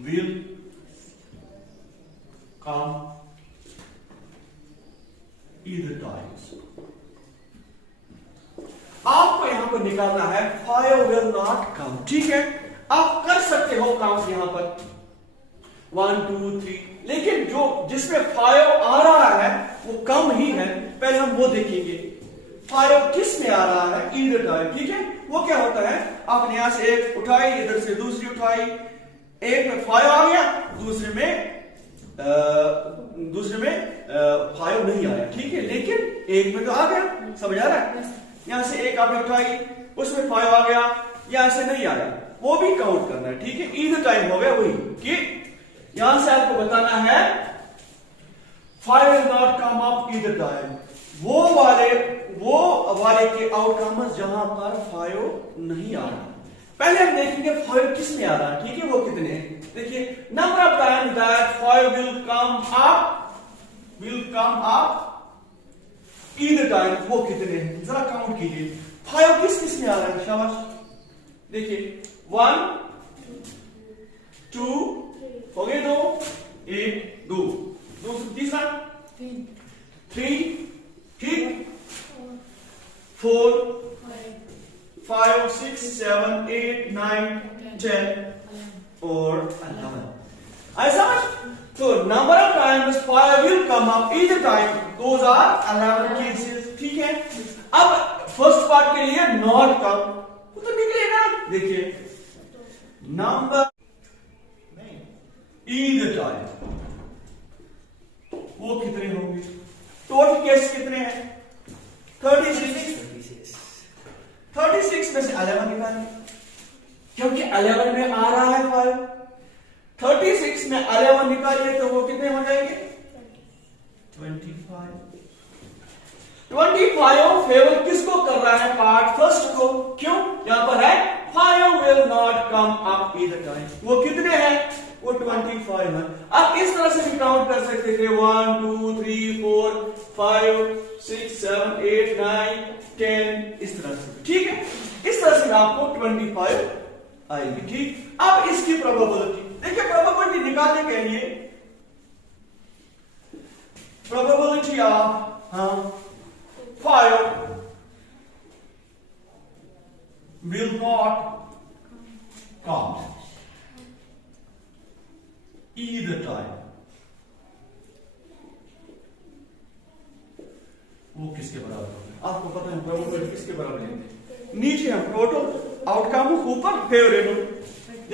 will come either times। आपको यहां पर निकालना है 5 will not come, ठीक है। आप कर सकते हो काउंट यहां पर 1 2 3, लेकिन जो जिसमें 5 आ रहा है वो कम ही है, पहले हम वो देखेंगे 5 किस में आ रहा है ईदर टाइम, ठीक है। वो क्या होता है, आपने यहां से एक उठाई, इधर से दूसरी उठाई, एक में 5 आ गया, दूसरे में 5 नहीं आया, ठीक है, लेकिन एक में तो आ गया। समझ आ रहा है। यहां से एक आपने उठाई, उसमें 5 आ गया, यहां से नहीं आया, वो भी काउंट करना है, ठीक है। ईदर टाइम हो गया वही कि यहां से आपको बताना है 5 will not come up either time, वो वाले के आउटकम जहां पर 5 नहीं आ रहा। पहले हम देखेंगे 5 किस में आ रहा है, ठीक है, वो कितने हैं। देखिए number of time that 5 will come up either time, वो कितने हैं जरा काउंट कीजिए। 5 किस किस में आ रहा है, शाबाश। देखिए 1 2 हो गए, 2 1 2, तीसरा 3, ठीक, 4 5 6 7 8 9 10 और 11। ऐसा तो number of times 5 will come up either time, those are 11 cases, ठीक है। अब फर्स्ट पार्ट के लिए नॉट कम, वो तो निकलेगा। देखिए नंबर either time वो कितने होंगे, टोटल केस कितने हैं 36 में से 11 निकालें, क्योंकि 11 में आ रहा है 5। 36 में 11 निकालिए तो वो कितने हो जाएंगे 25 फेवर किसको कर रहा है, पार्ट फर्स्ट को, क्यों, यहां पर है 5 will not come up either time, वो कितने हैं, वो 25 है। आप इस तरह से भी काउंट कर सकते थे 1 2 3 4 5 6 7 8 9 10, इस तरह से, ठीक है। इस तरह से आपको 25 आएगी, ठीक। अब इसकी प्रोबेबिलिटी देखिए, प्रोबेबिलिटी निकालने के लिए probability of 5 will not come either time, वो किसके बराबर होगा, आपको पता है प्रोबेबिलिटी किसके बराबर है। नीचे हम टोटल आउटकम, ऊपर फेवरेबल,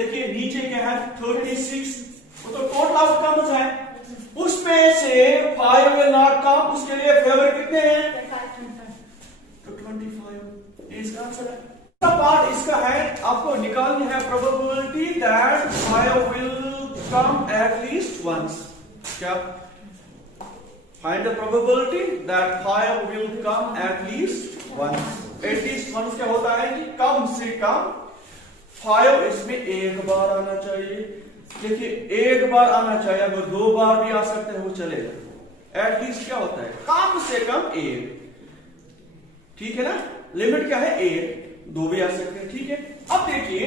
देखिए नीचे क्या है 36, वो तो टोटल आउटकम्स है, उसमें से 5 विल नॉट कम, उसके लिए फेवर कितने हैं तो 25, ये इसका आंसर है। पार्ट इसका है, आपको निकालनी है probability that 5 will come at least once. क्या? Find the probability that 5 will come at least once. At least once क्या होता है कि कम से कम 5 इसमें एक बार आना चाहिए। देखिए एक बार आना चाहिए, अगर 2 बार भी आ सकते हैं वो चलेगा। एट लीस्ट क्या होता है? कम से कम एक, ठीक है ना? लिमिट क्या है? 1, 2 भी आ सकते हैं, ठीक है। अब देखिए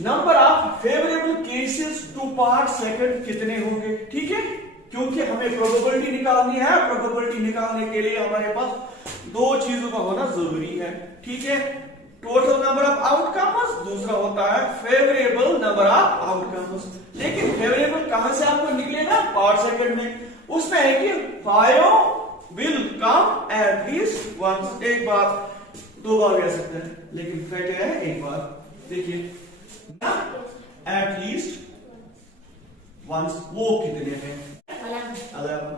number of favourable cases to part second कितने होंगे, ठीक है, क्योंकि हमें प्रोबेबिलिटी निकालनी है। प्रोबेबिलिटी निकालने के लिए हमारे पास 2 चीजों का होना जरूरी है, ठीक है। टोटल नंबर ऑफ आउटकम्स, दूसरा होता है फेवरेबल नंबर ऑफ आउटकम्स। लेकिन फेवरेबल कहां से आपको निकलेगा? पार्ट सेकंड में, उसमें है कि 5 will come at least once, एक बार 2 बार भी आ सकते हैं, लेकिन क्राइटेरिया है एक बार। देखिए एट लीस्ट वंस वो कितने हैं? 11।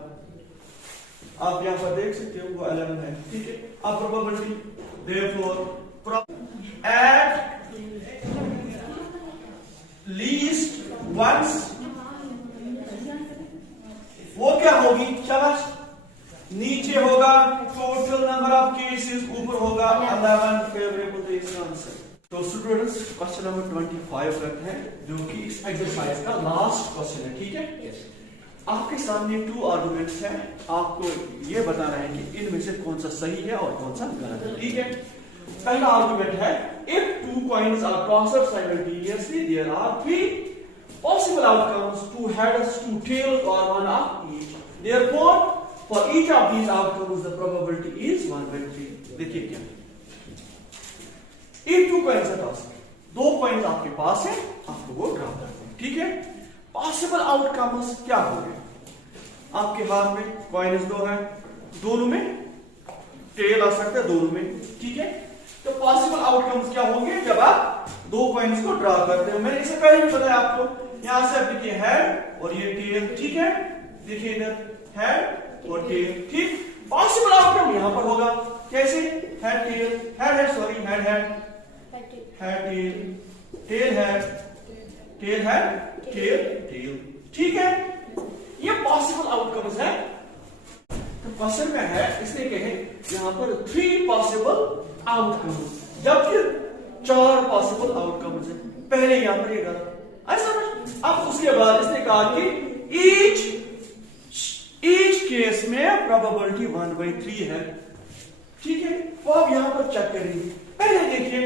आप यहां पर देख सकते हो वो 11 है, ठीक है। अब probability therefore at least once वो क्या होगी? शाबाश, नीचे होगा टोटल नंबर ऑफ केसेस, ऊपर होगा 11 फेवरेबल आंसर। तो स्टूडेंट्स क्वेश्चन नंबर 25 करते हैं, जो कि इस एक्सरसाइज का लास्ट क्वेश्चन है, ठीक है। आपके सामने 2 आर्गुमेंट्स हैं, आपको यह बताना है कि इनमें से कौन सा सही है और कौन सा गलत है, ठीक है। पहला आर्गुमेंट है if 2 coins are tossed simultaneously there are 3 possible outcomes, 2 heads, 2 tails or 1 of each, therefore for each of these outcomes the probability is 1/3। देखिए क्या, if 2 coins are tossed, 2 coins आपके पास है, आपको वो ड्रॉ करते हैं, ठीक है। पॉसिबल आउटकम्स क्या होंगे? आपके हाथ में कॉइन्स 2 है, दोनों में टेल आ सकता है, दोनों में, ठीक है। तो पॉसिबल आउटकम्स क्या होंगे जब आप 2 कॉइन्स को ड्रॉ करते हो? मैंने इससे पहले भी बताया आपको, यहां से आप देखिए हेड और ये टेल, ठीक है। देखिए इधर हेड और टेल, ठीक। पॉसिबल आउटकम यहां पर होगा, कैसे? Head tail, head sorry, head head tail, tail head, tail head, tail tail, ठीक है। ये पॉसिबल आउटकम्स है। तो क्वेश्चन में है, इसने कहे यहां पर 3 पॉसिबल आउटकम्स, जबकि 4 पॉसिबल आउटकम्स है। पहले यहां पर ये गलत, ऐसा। अब उसके बाद इसने कहा कि ईच केस में प्रोबेबिलिटी 1/3 है, ठीक है। तो अब यहां पर चेक करेंगे। पहले देखिए,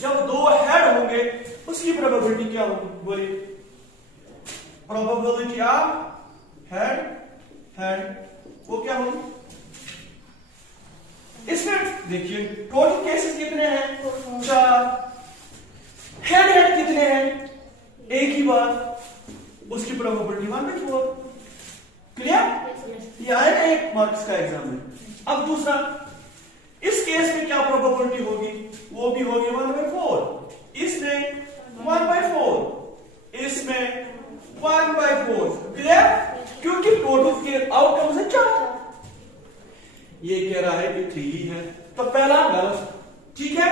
जब 2 हेड होंगे उसकी प्रोबेबिलिटी क्या होगी? बोलिए, प्रोबेबिलिटी ऑफ हेड हेड वो क्या होगी? इसमें देखिए टोटल केसेस कितने हैं? 4। हेड हेड कितने हैं? एक ही बार, उसकी प्रोबेबिलिटी 1/4। क्लियर? ये आएगा 1 मार्क्स का एग्जाम में। अब दूसरा, इस केस में क्या प्रोबेबिलिटी होगी? वो भी होगी 1/4, इसमें 1/4, इसमें 1/4। क्लियर? क्योंकि टोटल के आउटकम है 4। ये कह रहा है कि 3 ही है, तो पहला गलत, ठीक है।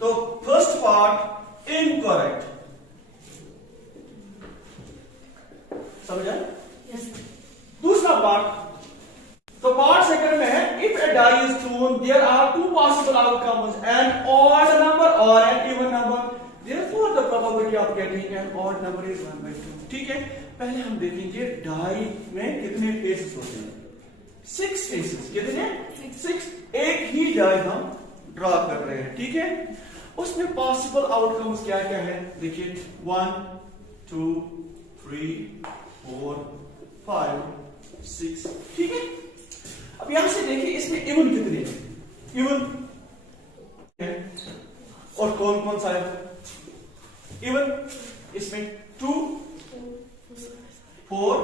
तो फर्स्ट पार्ट इनकरेक्ट, समझा? दूसरा पार्ट, तो पार्ट सेकंड में है if a die is thrown there are 2 possible outcomes, an odd number और an even number, therefore the probability of getting an odd number is 1/2, ठीक है। पहले हम देखेंगे डाई में कितने फेसेस होते हैं? 6 फेसेस। कितने? 6। एक ही डाई हम ड्रॉ कर रहे हैं, ठीक है। उसमें पॉसिबल आउटकम्स क्या क्या है? देखिए 1 2 3 4 5 6, ठीक है। अब यहां से देखिए इसमें इवन कितने हैं? इवन है, और कौन कौन सा है इवन? इसमें 2 4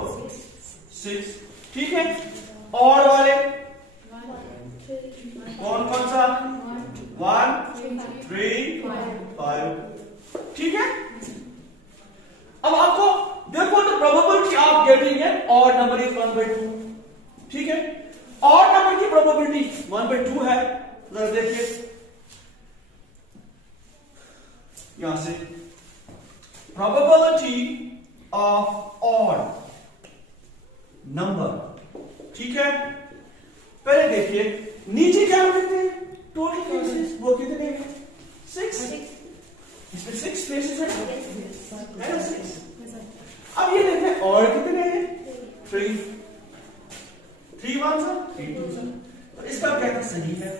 6, ठीक है। और वाले कौन कौन सा? 1 3 5, ठीक है। अब आपको देखो तो प्रोबेबिलिटी ऑफ गेटिंग है ऑड नंबर इज 1/2, ठीक है। ऑड नंबर की प्रोबेबिलिटी 1/2 है, जरा देखिए यहां से प्रोबेबिलिटी ऑफ ऑड नंबर, ठीक है। पहले देखिए नीचे क्या लिखते हैं, टोटल केसेस वो कितने हैं, 6, इसमें 6 केसेस है ना 6। अब ये देखते हैं और कितने हैं, 3 1 3 2 तो इसका कहना सही है।